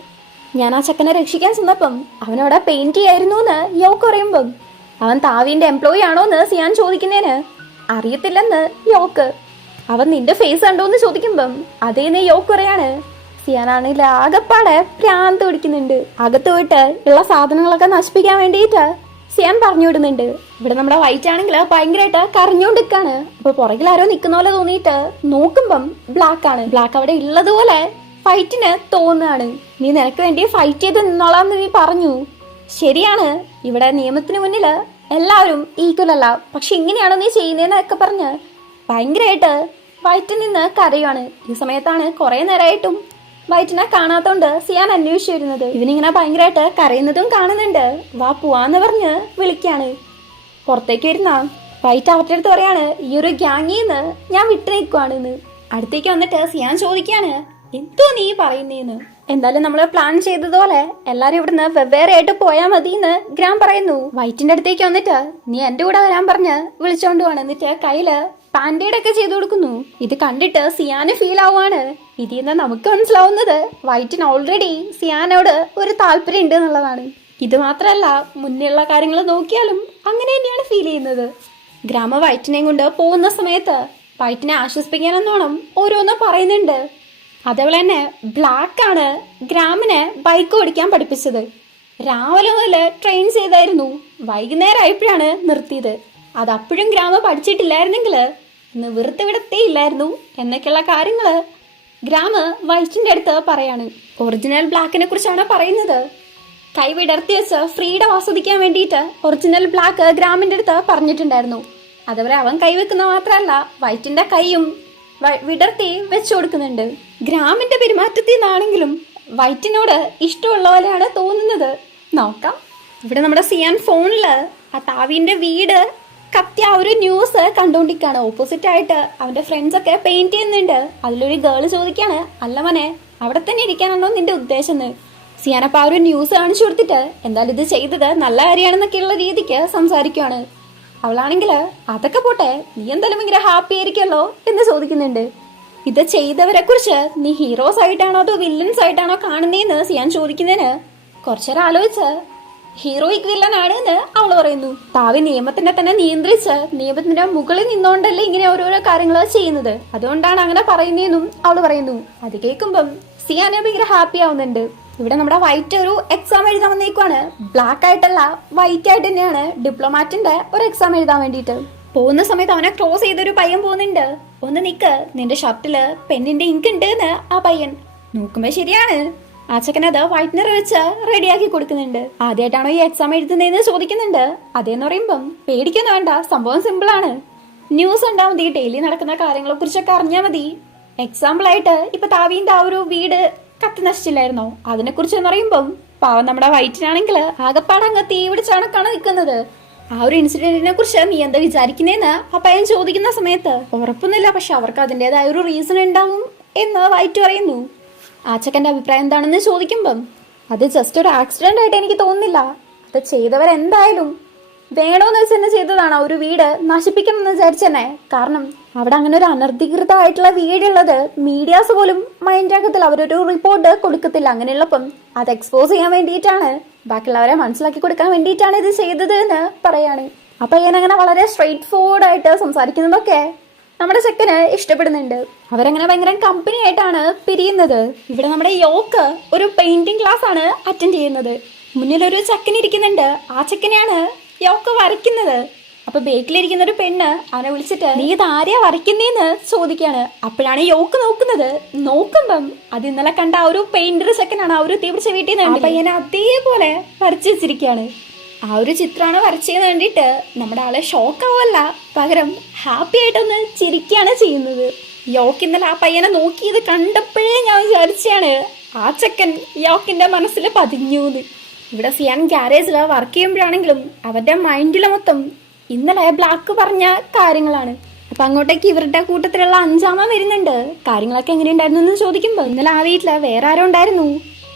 ഞാൻ ആ ചെക്കനെ രക്ഷിക്കാൻ ചെന്നപ്പം അവനവിടെ പെയിന്റ് ചെയ്യായിരുന്നു എന്ന് യോക്ക് പറയുമ്പം അവൻ താവിന്റെ എംപ്ലോയി ആണോ എന്ന് സിയാൻ ചോദിക്കുന്നതിന് അറിയത്തില്ലെന്ന് യോക്ക്. അവൻ നിന്റെ ഫേസ് കണ്ടോ എന്ന് ചോദിക്കുമ്പം അതേന്ന് യോക്ക് പറയാണ്. സിയാനാണെങ്കിൽ ആകെപ്പാടെ ഭ്രാന്ത് പിടിക്കുന്നുണ്ട്. അകത്ത് പോയിട്ട് ഉള്ള സാധനങ്ങളൊക്കെ നശിപ്പിക്കാൻ വേണ്ടിയിട്ട് സിയാൻ പറഞ്ഞു വിടുന്നുണ്ട്. ഇവിടെ നമ്മുടെ വൈറ്റ് ആണെങ്കിൽ ഭയങ്കരമായിട്ട് കരഞ്ഞോണ്ടിരിക്കാണ്. അപ്പൊ പുറകിൽ ആരോ നിൽക്കുന്ന പോലെ തോന്നിയിട്ട് നോക്കുമ്പം ബ്ലാക്ക് ആണ്. ബ്ലാക്ക് അവിടെ ഉള്ളതുപോലെ ഫൈറ്റിന് തോന്നുകയാണ്. നീ നിനക്ക് വേണ്ടി ഫൈറ്റ് ചെയ്ത് നിന്നോളാന്ന് നീ പറഞ്ഞു. ശരിയാണ്, ഇവിടെ നിയമത്തിന് മുന്നില് എല്ലാവരും ഈക്വൽ അല്ല, പക്ഷെ ഇങ്ങനെയാണോ നീ ചെയ്യുന്നതെന്നൊക്കെ പറഞ്ഞ് ഭയങ്കരമായിട്ട് വൈറ്റിൽ നിന്ന് കരയുവാണ്. ഈ സമയത്താണ് കുറെ നേരമായിട്ടും വൈറ്റിനെ കാണാത്തോണ്ട് സിയാൻ അന്വേഷിച്ചു വരുന്നത്. ഇവനിങ്ങനെ ഭയങ്കരമായിട്ട് കരയുന്നതും കാണുന്നുണ്ട്. വാ പോവാന്ന് പറഞ്ഞ് വിളിക്കാണ്. പുറത്തേക്ക് വരുന്ന വൈറ്റ് അവരുടെ അടുത്ത് പറയാണ്, ഈ ഒരു ഗ്യാങ്ങിന്ന് ഞാൻ വിട്ടു നിൽക്കുവാണെന്ന്. അടുത്തേക്ക് വന്നിട്ട് സിയാൻ ചോദിക്കാണ്, എന്തോ നീ പറയുന്നേന്ന്. എന്തായാലും നമ്മള് പ്ലാൻ ചെയ്തതുപോലെ എല്ലാരും ഇവിടുന്ന് വെവ്വേറെ ആയിട്ട് പോയാൽ മതി എന്ന് ഗ്രാം പറയുന്നു. വൈറ്റിന്റെ അടുത്തേക്ക് വന്നിട്ട് നീ എന്റെ കൂടെ വരാൻ പറഞ്ഞ് വിളിച്ചോണ്ട് പോവാണ്. എന്നിട്ട് കയ്യില് പാൻഡേഡ് ഒക്കെ ചെയ്തു കൊടുക്കുന്നു. ഇത് കണ്ടിട്ട് സിയാന് ഫീൽ ആവുകയാണ്. ഇതിൽ നിന്ന് നമുക്ക് മനസ്സിലാവുന്നത് വൈറ്റിന് ഓൾറെഡി സിയാനോട് ഒരു താല്പര്യം ഉണ്ട് എന്നുള്ളതാണ്. ഇത് മാത്രമല്ല, മുന്നേയുള്ള കാര്യങ്ങൾ നോക്കിയാലും അങ്ങനെ തന്നെയാണ് ഫീൽ ചെയ്യുന്നത്. ഗ്രാമ വൈറ്റിനെയും കൊണ്ട് പോകുന്ന സമയത്ത് വൈറ്റിനെ ആശ്വസിപ്പിക്കാനെന്നോണം ഓരോന്ന് പറയുന്നുണ്ട്. അതേപോലെ തന്നെ ബ്ലാക്ക് ആണ് ഗ്രാമിനെ ബൈക്ക് ഓടിക്കാൻ പഠിപ്പിച്ചത്. രാവിലെ മുതൽ ട്രെയിൻ ചെയ്തായിരുന്നു, വൈകുന്നേരം ആയപ്പോഴാണ് നിർത്തിയത്. അത് അപ്പോഴും ഗ്രാമ പഠിച്ചിട്ടില്ലായിരുന്നെങ്കിൽ നിവൃത്തി വിടത്തേ ഇല്ലായിരുന്നു എന്നൊക്കെയുള്ള കാര്യങ്ങള് ഗ്രാമ വൈറ്റിന്റെ അടുത്ത് പറയാണ്. ഒറിജിനൽ ബ്ലാക്കിനെ കുറിച്ചാണ് പറയുന്നത്. കൈ വിടർത്തി വെച്ച് ഫ്രീഡം ആസ്വദിക്കാൻ വേണ്ടിയിട്ട് ഒറിജിനൽ ബ്ലാക്ക് ഗ്രാമിന്റെ അടുത്ത് പറഞ്ഞിട്ടുണ്ടായിരുന്നു. അതുപോലെ അവൻ കൈവെക്കുന്ന മാത്രമല്ല വൈറ്റിന്റെ കൈയും വിടർത്തി വെച്ചു കൊടുക്കുന്നുണ്ട്. ഗ്രാമിന്റെ പെരുമാറ്റത്തിൽ നിന്നാണെങ്കിലും വൈറ്റിനോട് ഇഷ്ടമുള്ള പോലെയാണ് തോന്നുന്നത്. നോക്കാം. ഇവിടെ നമ്മുടെ സിയാൻ ഫോണില് ആ താവിന്റെ വീട് കത്തിയ ആ ഒരു ന്യൂസ് കണ്ടോണ്ടിരിക്കാണ്. ഓപ്പോസിറ്റ് ആയിട്ട് അവന്റെ ഫ്രണ്ട്സ് ഒക്കെ പെയിന്റ് ചെയ്യുന്നുണ്ട്. അതിലൊരു ഗേള് ചോദിക്കാണ്, അല്ല മോനെ അവിടെ തന്നെ ഇരിക്കാനാണോ നിന്റെ ഉദ്ദേശം എന്ന്. സിയാനപ്പ ആ ഒരു ന്യൂസ് കാണിച്ചു കൊടുത്തിട്ട് എന്തായാലും ഇത് ചെയ്തത് നല്ല കാര്യമാണെന്നൊക്കെയുള്ള രീതിക്ക് സംസാരിക്കുകയാണ്. അവളാണെങ്കിൽ അതൊക്കെ പോട്ടെ, നീ എന്തായാലും ഭയങ്കര ഹാപ്പി ആയിരിക്കുമല്ലോ എന്ന് ചോദിക്കുന്നുണ്ട്. ഇത് ചെയ്തവരെ കുറിച്ച് നീ ഹീറോസ് ആയിട്ടാണോ അതോ വില്ലൻസ് ആയിട്ടാണോ കാണുന്നതെന്ന് സിയാൻ ചോദിക്കുന്നതിന് കുറച്ചേരം ആലോചിച്ച് ഹീറോയിക് വില്ലനാണ് എന്ന് അവൾ പറയുന്നു. താവി നിയമത്തിനെ തന്നെ നിയന്ത്രിച്ച് നിയമത്തിന്റെ മുകളിൽ നിന്നോണ്ടല്ലേ ഇങ്ങനെ ഓരോരോ കാര്യങ്ങൾ ചെയ്യുന്നത്, അതുകൊണ്ടാണ് അങ്ങനെ പറയുന്നതെന്നും അവൾ പറയുന്നു. അത് കേൾക്കുമ്പം സിയാനെ ഭയങ്കര ഹാപ്പി ആവുന്നുണ്ട്. ഇവിടെ നമ്മുടെ വൈറ്റ് ഒരു എക്സാം എഴുതാൻ വന്നേക്കുവാണ്. ബ്ലാക്ക് ആയിട്ടല്ല വൈറ്റ് ആയിട്ട് തന്നെയാണ് ഡിപ്ലോമാറ്റിന്റെ ഒരു എക്സാം എഴുതാൻ വേണ്ടിയിട്ട്. പോകുന്ന സമയത്ത് അവനെ ക്രോസ് ചെയ്തൊരു പയ്യൻ പോകുന്നുണ്ട്. ഒന്ന് നിക്ക്, നിന്റെ ഷർട്ടില് പെന്നിന്റെ ഇങ്ക് ഉണ്ട് എന്ന് ആ പയ്യൻ നോക്കുമ്പോ ശരിയാണ്. ആ ചെക്കനത് വൈറ്റ്നർ വെച്ച് റെഡിയാക്കി കൊടുക്കുന്നുണ്ട്. ആദ്യമായിട്ടാണോ ഈ എക്സാം എഴുതുന്നതെന്ന് ചോദിക്കുന്നുണ്ട്. അതേന്ന് പറയുമ്പം പേടിക്കൊന്നും വേണ്ട, സംഭവം സിമ്പിൾ ആണ്. ന്യൂസ് ഉണ്ടാവും മതി, ഡെയിലി നടക്കുന്ന കാര്യങ്ങളെ കുറിച്ചൊക്കെ അറിഞ്ഞാൽ മതി. എക്സാമ്പിൾ ആയിട്ട് ഇപ്പൊ താവീന്റെ ആ ഒരു വീട് കത്തി നശിച്ചില്ലായിരുന്നോ, അതിനെ കുറിച്ച് എന്ന് പറയുമ്പം പാവം നമ്മുടെ വൈറ്റിനാണെങ്കിൽ ആകപ്പാട് അങ്ങ് തീ പിടിച്ചാണക്കാണ് നിൽക്കുന്നത്. ആ ഒരു ഇൻസിഡന്റിനെ കുറിച്ച് നീ എന്താ വിചാരിക്കുന്നേന്ന് ആ പയ്യൻ ചോദിക്കുന്ന സമയത്ത് ഉറപ്പൊന്നുമില്ല, പക്ഷെ അവർക്ക് അതിൻ്റെതായ ഒരു റീസൺ ഉണ്ടാവും എന്ന് വൈറ്റ് പറയുന്നു. ആ ചെക്കൻ്റെ അഭിപ്രായം എന്താണെന്ന് ചോദിക്കുമ്പം അത് ജസ്റ്റ് ഒരു ആക്സിഡന്റ് ആയിട്ട് എനിക്ക് തോന്നുന്നില്ല, അത് ചെയ്തവരെന്തായാലും വേണോന്ന് വെച്ച് തന്നെ ചെയ്തതാണ്. ഒരു വീട് നശിപ്പിക്കണം എന്ന് വിചാരിച്ചെന്നെ. കാരണം അവിടെ അങ്ങനെ ഒരു അനധികൃതമായിട്ടുള്ള വീടുള്ളത് മീഡിയാസ് പോലും മൈൻഡ് ആക്കത്തില്ല, അവരൊരു റിപ്പോർട്ട് കൊടുക്കത്തില്ല. അങ്ങനെയുള്ളപ്പം അത് എക്സ്പോസ് ചെയ്യാൻ വേണ്ടിയിട്ടാണ്, ബാക്കിയുള്ളവരെ മനസ്സിലാക്കി കൊടുക്കാൻ വേണ്ടിയിട്ടാണ് ഇത് ചെയ്തത് എന്ന് പറയാണ്. അപ്പൊ അങ്ങനെ വളരെ സ്ട്രെയിറ്റ് ഫോർവേഡ് ആയിട്ട് സംസാരിക്കുന്നതൊക്കെ നമ്മുടെ ചെക്കന് ഇഷ്ടപ്പെടുന്നുണ്ട്. അവരങ്ങനെ ഭയങ്കര കമ്പനി ആയിട്ടാണ് പിരിയുന്നത്. ഇവിടെ നമ്മുടെ യോക്ക് ഒരു പെയിന്റിംഗ് ക്ലാസ് ആണ് അറ്റൻഡ് ചെയ്യുന്നത്. മുന്നിലൊരു ചെക്കൻ ഇരിക്കുന്നുണ്ട്. ആ ചെക്കനെയാണ് യോക്ക് വരയ്ക്കുന്നത്. അപ്പൊ ബേക്കിലിരിക്കുന്ന ഒരു പെണ്ണ് അവനെ വിളിച്ചിട്ട് നീ ഇത് ആരെയാ വരയ്ക്കുന്നേന്ന് ചോദിക്കാണ്. അപ്പോഴാണ് യോക്ക് നോക്കുന്നത്. നോക്കുമ്പം അത് ഇന്നലെ കണ്ട ആ ഒരു പെയിന്റർ ചെക്കനാണ് ആ ഒരു തീ പിടിച്ച വീട്ടിൽ നിന്ന് പയ്യനെ അതേപോലെ വരച്ചു വെച്ചിരിക്കുകയാണ്. ആ ഒരു ചിത്രമാണ് വരച്ചതിന് വേണ്ടിയിട്ട് നമ്മുടെ ആളെ ഷോക്കാവല്ല, പകരം ഹാപ്പി ആയിട്ടൊന്ന് ചിരിക്കുകയാണ് ചെയ്യുന്നത്. യോക്ക് ഇന്നലെ ആ പയ്യനെ നോക്കിയത് കണ്ടപ്പോഴേ ഞാൻ വിചാരിച്ചാണ് ആ ചെക്കൻ യോക്കിന്റെ മനസ്സിൽ പതിഞ്ഞൂന്ന്. ഇവിടെ സിയാൻ ഗ്യാരേജിൽ വർക്ക് ചെയ്യുമ്പോഴാണെങ്കിലും അവരുടെ മൈൻഡിൽ മൊത്തം ഇന്നലെ ബ്ലാക്ക് പറഞ്ഞ കാര്യങ്ങളാണ്. അപ്പൊ അങ്ങോട്ടേക്ക് ഇവരുടെ കൂട്ടത്തിലുള്ള അഞ്ചാമ വരുന്നുണ്ട്. കാര്യങ്ങളൊക്കെ എങ്ങനെയുണ്ടായിരുന്നു എന്ന് ചോദിക്കുമ്പോ ഇന്നലെ ആ വീട്ടില് വേറെ ആരോ ഉണ്ടായിരുന്നു,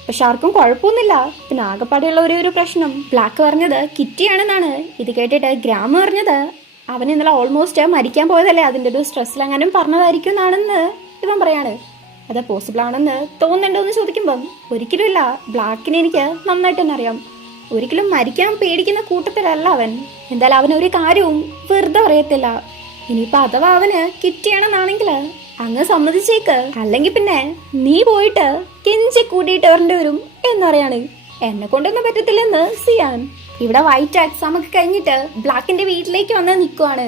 പക്ഷെ ആർക്കും കുഴപ്പമൊന്നുമില്ല. പിന്നെ ആകെപ്പാടെയുള്ള ഒരു പ്രശ്നം ബ്ലാക്ക് പറഞ്ഞത് കിറ്റിയാണെന്നാണ്. ഇത് കേട്ടിട്ട് ഗ്രാമ പറഞ്ഞത് അവൻ ഇന്നലെ ഓൾമോസ്റ്റ് മരിക്കാൻ പോയതല്ലേ, അതിന്റെ ഒരു സ്ട്രെസ്സിലെങ്ങാനും പറഞ്ഞതായിരിക്കും എന്നാണെന്ന് ഇവൻ പറയാണ്. അത് പോസിബിൾ ആണെന്ന് തോന്നുന്നുണ്ടോ എന്ന് ചോദിക്കുമ്പം ഒരിക്കലും ഇല്ല, ബ്ലാക്കിനെ എനിക്ക് നന്നായിട്ട് തന്നെ അറിയാം, ഒരിക്കലും മരിക്കാൻ പേടിക്കുന്ന കൂട്ടത്തിലല്ല അവൻ. എന്തായാലും അവനൊരു കാര്യവും വെറുതെ അറിയത്തില്ല. ഇനിയിപ്പൊ അഥവാ അവന് കിറ്റിയാണെന്നാണെങ്കിൽ അങ്ങ് സമ്മതിച്ചേക്ക്, അല്ലെങ്കിൽ പിന്നെ നീ പോയിട്ട് കെഞ്ചി കൂട്ടിയിട്ട് വരേണ്ടി വരും എന്നറിയാണ്. എന്നെ കൊണ്ടൊന്നും പറ്റത്തില്ലെന്ന് സിയാൻ. ഇവിടെ വൈറ്റ് എക്സാം ഒക്കെ കഴിഞ്ഞിട്ട് ബ്ലാക്കിന്റെ വീട്ടിലേക്ക് വന്ന് നിൽക്കുവാണ്.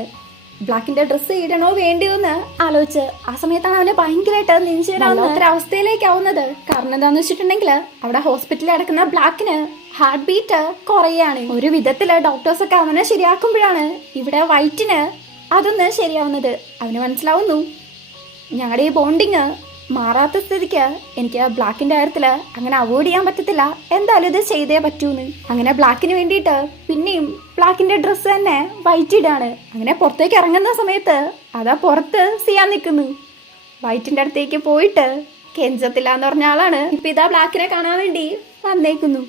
ബ്ലാക്കിന്റെ ഡ്രസ്സ് ഇടണോ വേണ്ടിയോ എന്ന് ആലോചിച്ച് ആ സമയത്താണ് അവന് ഭയങ്കരമായിട്ട് നെഞ്ചേരാവുന്ന അവസ്ഥയിലേക്ക് ആവുന്നത്. കാരണം എന്താന്ന് വെച്ചിട്ടുണ്ടെങ്കിൽ അവിടെ ഹോസ്പിറ്റലിൽ കിടക്കുന്ന ബ്ലാക്കിന് ഹാർട്ട് ബീറ്റ് കുറയാണ്. ഒരു വിധത്തില് ഡോക്ടേഴ്സ് ഒക്കെ അവനെ ശരിയാക്കുമ്പോഴാണ് ഇവിടെ വൈറ്റിന് അതൊന്ന് ശരിയാവുന്നത്. അവന് മനസ്സിലാവുന്നു ഞങ്ങളുടെ ഈ ബോണ്ടിങ് മാറാത്ത സ്ഥിതിക്ക് എനിക്ക് ബ്ലാക്കിന്റെ കാര്യത്തില് അങ്ങനെ അവോയ്ഡ് ചെയ്യാൻ പറ്റത്തില്ല, എന്തായാലും ഇത് ചെയ്തേ പറ്റൂന്ന്. അങ്ങനെ ബ്ലാക്കിന് വേണ്ടിയിട്ട് പിന്നെയും ബ്ലാക്കിന്റെ ഡ്രസ്സ് തന്നെ വൈറ്റ് ഇടാണ്. അങ്ങനെ പുറത്തേക്ക് ഇറങ്ങുന്ന സമയത്ത് അതാ പുറത്ത് സിയാൻ നിൽക്കുന്നു. വൈറ്റിന്റെ അടുത്തേക്ക് പോയിട്ട് കെഞ്ചത്തില്ല എന്ന് പറഞ്ഞ ആളാണ് ഇപ്പൊ ഇതാ ബ്ലാക്കിനെ കാണാൻ വേണ്ടി വന്നേക്കുന്നു.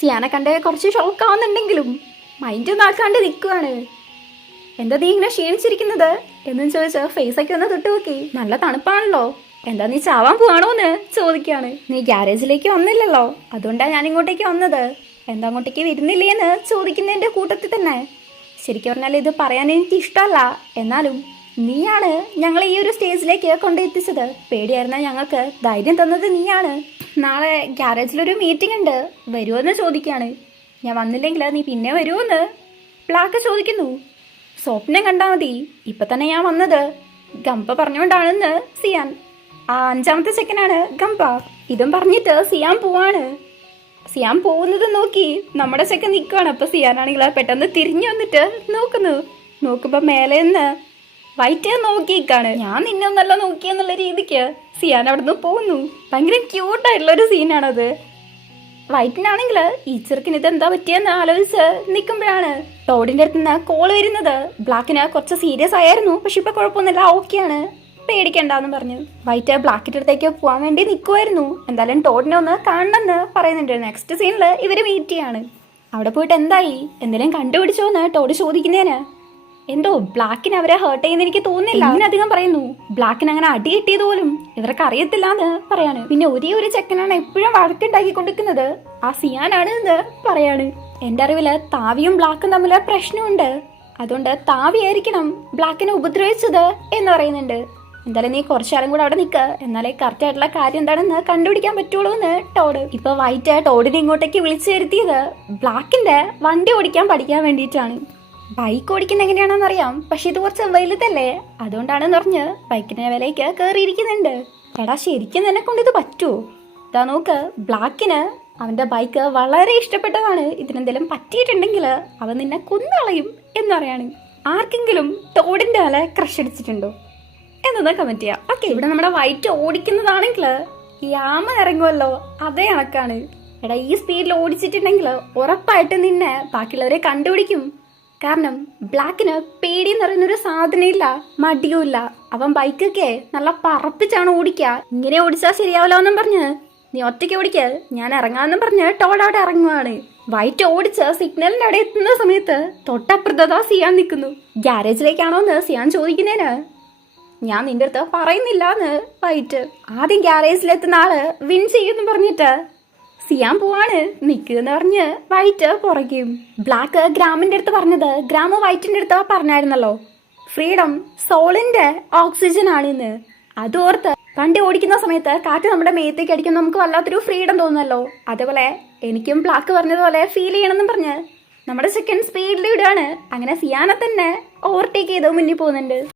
സിയാനെ കണ്ടേ കുറച്ച് ഷോക്കാവുന്നുണ്ടെങ്കിലും മൈൻഡൊന്നും ആക്കാണ്ട് നിൽക്കുവാണ്. എന്താ നീ ഇങ്ങനെ ക്ഷീണിച്ചിരിക്കുന്നത് എന്നും ചോദിച്ച് ഫേസൊക്കെ ഒന്ന് തൊട്ട് നോക്കി. നല്ല തണുപ്പാണല്ലോ, എന്താ നീ ചാവാൻ പോവാണോ എന്ന് ചോദിക്കാണ്. നീ ഗ്യാരേജിലേക്ക് വന്നില്ലല്ലോ, അതുകൊണ്ടാണ് ഞാൻ ഇങ്ങോട്ടേക്ക് വന്നത്, എന്താ അങ്ങോട്ടേക്ക് വരുന്നില്ലേ എന്ന് ചോദിക്കുന്നതിന്റെ കൂട്ടത്തിൽ തന്നെ. ശരിക്കും പറഞ്ഞാൽ ഇത് പറയാൻ എനിക്ക് ഇഷ്ടമല്ല, എന്നാലും നീയാണ് ഞങ്ങളെ ഈ ഒരു സ്റ്റേജിലേക്ക് കൊണ്ടെത്തിച്ചത്. പേടിയായിരുന്ന ഞങ്ങൾക്ക് ധൈര്യം തന്നത് നീയാണ്. നാളെ ഗ്യാരേജിലൊരു മീറ്റിംഗ് ഉണ്ട്, വരുമോ എന്ന് ചോദിക്കാണ്. ഞാൻ വന്നില്ലെങ്കിൽ നീ പിന്നെ വരുമോ എന്ന് ബ്ലാക്ക് ചോദിക്കുന്നു. സ്വപ്നം കണ്ടാൽ മതി, ഇപ്പൊ തന്നെ ഞാൻ വന്നത് ഗംപ പറഞ്ഞുകൊണ്ടാണെന്ന് സിയാൻ. ആ അഞ്ചാമത്തെ ചെക്കനാണ് ഗംപ. ഇതും പറഞ്ഞിട്ട് സിയാൻ പോവാണ്. സിയാൻ പോകുന്നത് നോക്കി നമ്മുടെ ചെക്കൻ നിൽക്കുകയാണ്. അപ്പൊ സിയാനാണെങ്കിൽ പെട്ടെന്ന് തിരിഞ്ഞു വന്നിട്ട് നോക്കുമ്പോ മേലെ നിന്ന് വൈറ്റ് നോക്കിക്കാണ്. ഞാൻ നിന്നെ ഒന്നല്ല നോക്കിയെന്നുള്ള രീതിക്ക് സിയാൻ അവിടെ നിന്ന് പോകുന്നു. ഭയങ്കര ക്യൂട്ടായിട്ടുള്ള ഒരു സീനാണത്. വൈറ്റിനാണെങ്കിൽ ഈ ചെറുക്കിന് ഇതെന്താ പറ്റിയെന്ന് ആലോചിച്ച് നിൽക്കുമ്പോഴാണ് ടോഡിന്റെ അടുത്ത് നിന്ന് കോള് വരുന്നത്. ബ്ലാക്കിന് കുറച്ച് സീരിയസ് ആയിരുന്നു, പക്ഷെ ഇപ്പൊ കുഴപ്പമൊന്നുമില്ല, ഓക്കെയാണ്, പേടിക്കണ്ടെന്ന് പറഞ്ഞു. വൈറ്റ് ബ്ലാക്കിന്റെ അടുത്തേക്ക് പോകാൻ വേണ്ടി നിൽക്കുമായിരുന്നു. എന്തായാലും ടോഡിനെ ഒന്ന് കാണണമെന്ന് പറയുന്നുണ്ട്. നെക്സ്റ്റ് സീനിൽ ഇവര് മീറ്റ് ചെയ്യാണ്. അവിടെ പോയിട്ട് എന്തായി, എന്തെങ്കിലും കണ്ടുപിടിച്ചോന്ന് ടോഡ് ചോദിക്കുന്നതിന് എന്തോ ബ്ലാക്കിന് അവരെ ഹേർട്ട് ചെയ്യുന്ന എനിക്ക് തോന്നുന്നില്ല അധികം പറയുന്നു. ബ്ലാക്കിന് അങ്ങനെ അടി കിട്ടിയത് പോലും ഇവർക്ക് അറിയത്തില്ല എന്ന് പറയാണ്. പിന്നെ ഒരേ ഒരു ചെക്കനാണ് എപ്പോഴും വഴക്കുണ്ടാക്കി കൊണ്ടിരിക്കുന്നത്, ആ സിയാനാണ് എന്ന് പറയാണ്. എന്റെ അറിവില് താവിയും ബ്ലാക്കും തമ്മിൽ പ്രശ്നമുണ്ട്, അതുകൊണ്ട് താവിയായിരിക്കണം ബ്ലാക്കിനെ ഉപദ്രവിച്ചത് എന്ന് പറയുന്നുണ്ട്. എന്തായാലും നീ കുറച്ചാലും കൂടെ അവിടെ നിൽക്കുക, എന്നാലേ കറക്റ്റ് ആയിട്ടുള്ള കാര്യം എന്താണെന്ന് കണ്ടുപിടിക്കാൻ പറ്റുള്ളൂ എന്ന് ടോഡ്. ഇപ്പൊ വൈറ്റ് ടോഡിനെ ഇങ്ങോട്ടേക്ക് വിളിച്ചു വരുത്തിയത് ബ്ലാക്കിന്റെ വണ്ടി ഓടിക്കാൻ പഠിക്കാൻ വേണ്ടിയിട്ടാണ്. ബൈക്ക് ഓടിക്കുന്ന എങ്ങനെയാണെന്ന് അറിയാം, പക്ഷെ ഇത് കുറച്ച് വലുതല്ലേ, അതുകൊണ്ടാണെന്ന് പറഞ്ഞ് ബൈക്കിന്റെ വിലയ്ക്ക് കയറിയിരിക്കുന്നുണ്ട്. എടാ ശരിക്കും നിന്നെ കൊണ്ട് ഇത് പറ്റുമോ? ഇതാ നോക്ക്, ബ്ലാക്കിന് അവന്റെ ബൈക്ക് വളരെ ഇഷ്ടപ്പെട്ടതാണ്, ഇതിനെന്തെങ്കിലും പറ്റിയിട്ടുണ്ടെങ്കിൽ അവൻ നിന്നെ കൊന്നളയും എന്നറിയാണ്. ആർക്കെങ്കിലും ടോഡിന്റെ വില ക്രഷ് അടിച്ചിട്ടുണ്ടോ എന്നൊന്ന് കമന്റ് ചെയ്യാം. ഓക്കെ, ഇവിടെ നമ്മുടെ വൈറ്റ് ഓടിക്കുന്നതാണെങ്കിൽ യാമ ഇറങ്ങുമല്ലോ, അതേ കണക്കാണ്. എടാ ഈ സ്പീഡിൽ ഓടിച്ചിട്ടുണ്ടെങ്കിൽ ഉറപ്പായിട്ട് നിന്നെ ബാക്കിയുള്ളവരെ കണ്ടുപിടിക്കും. കാരണം ബ്ലാക്കിന് പേടി എന്ന് പറയുന്നൊരു സാധനമില്ല, മടിയുമില്ല. അവൻ ബൈക്കൊക്കെ നല്ല പറപ്പിച്ചാണ് ഓടിക്കുക. ഇങ്ങനെ ഓടിച്ചാൽ ശരിയാവല്ലോ എന്നും പറഞ്ഞ് നീ ഒറ്റയ്ക്ക് ഓടിക്കുക, ഞാൻ ഇറങ്ങാമെന്നും പറഞ്ഞ് ടോഡ് അവിടെ ഇറങ്ങുവാണ്. വൈറ്റ് ഓടിച്ച് സിഗ്നലിന്റെ അവിടെ എത്തുന്ന സമയത്ത് തൊട്ടപ്പുറത്താ സിയാൻ നിൽക്കുന്നു. ഗ്യാരേജിലേക്കാണോ എന്ന് സിയാൻ ചോദിക്കുന്നതിന് ഞാൻ നിന്റെ അടുത്ത് പറയുന്നില്ല എന്ന് വൈറ്റ്. ആദ്യം ഗ്യാരേജിലെത്തുന്ന ആള് വിൻ ചെയ്യുമെന്ന് പറഞ്ഞിട്ട് സിയാൻ പോവാണ്. നിൽക്കുന്ന പറഞ്ഞ് വൈറ്റ് പുറകെയും. ബ്ലാക്ക് ഗ്രാമിന്റെ അടുത്ത് പറഞ്ഞത് ഗ്രാമ വൈറ്റിന്റെ അടുത്ത് പറഞ്ഞായിരുന്നല്ലോ, ഫ്രീഡം സോളിന്റെ ഓക്സിജൻ ആണെന്ന്. അതോർത്ത് വണ്ടി ഓടിക്കുന്ന സമയത്ത് കാറ്റ് നമ്മുടെ മേത്തേക്ക് അടിക്കും, നമുക്ക് വല്ലാത്തൊരു ഫ്രീഡം തോന്നുന്നല്ലോ. അതേപോലെ എനിക്കും ബ്ലാക്ക് പറഞ്ഞതുപോലെ ഫീൽ ചെയ്യണമെന്നും പറഞ്ഞ് നമ്മുടെ സെക്കൻഡ് സ്പീഡിൽ ഇടുകയാണ്. അങ്ങനെ സിയാനെ തന്നെ ഓവർടേക്ക് ചെയ്ത് മുന്നിൽ പോകുന്നുണ്ട്.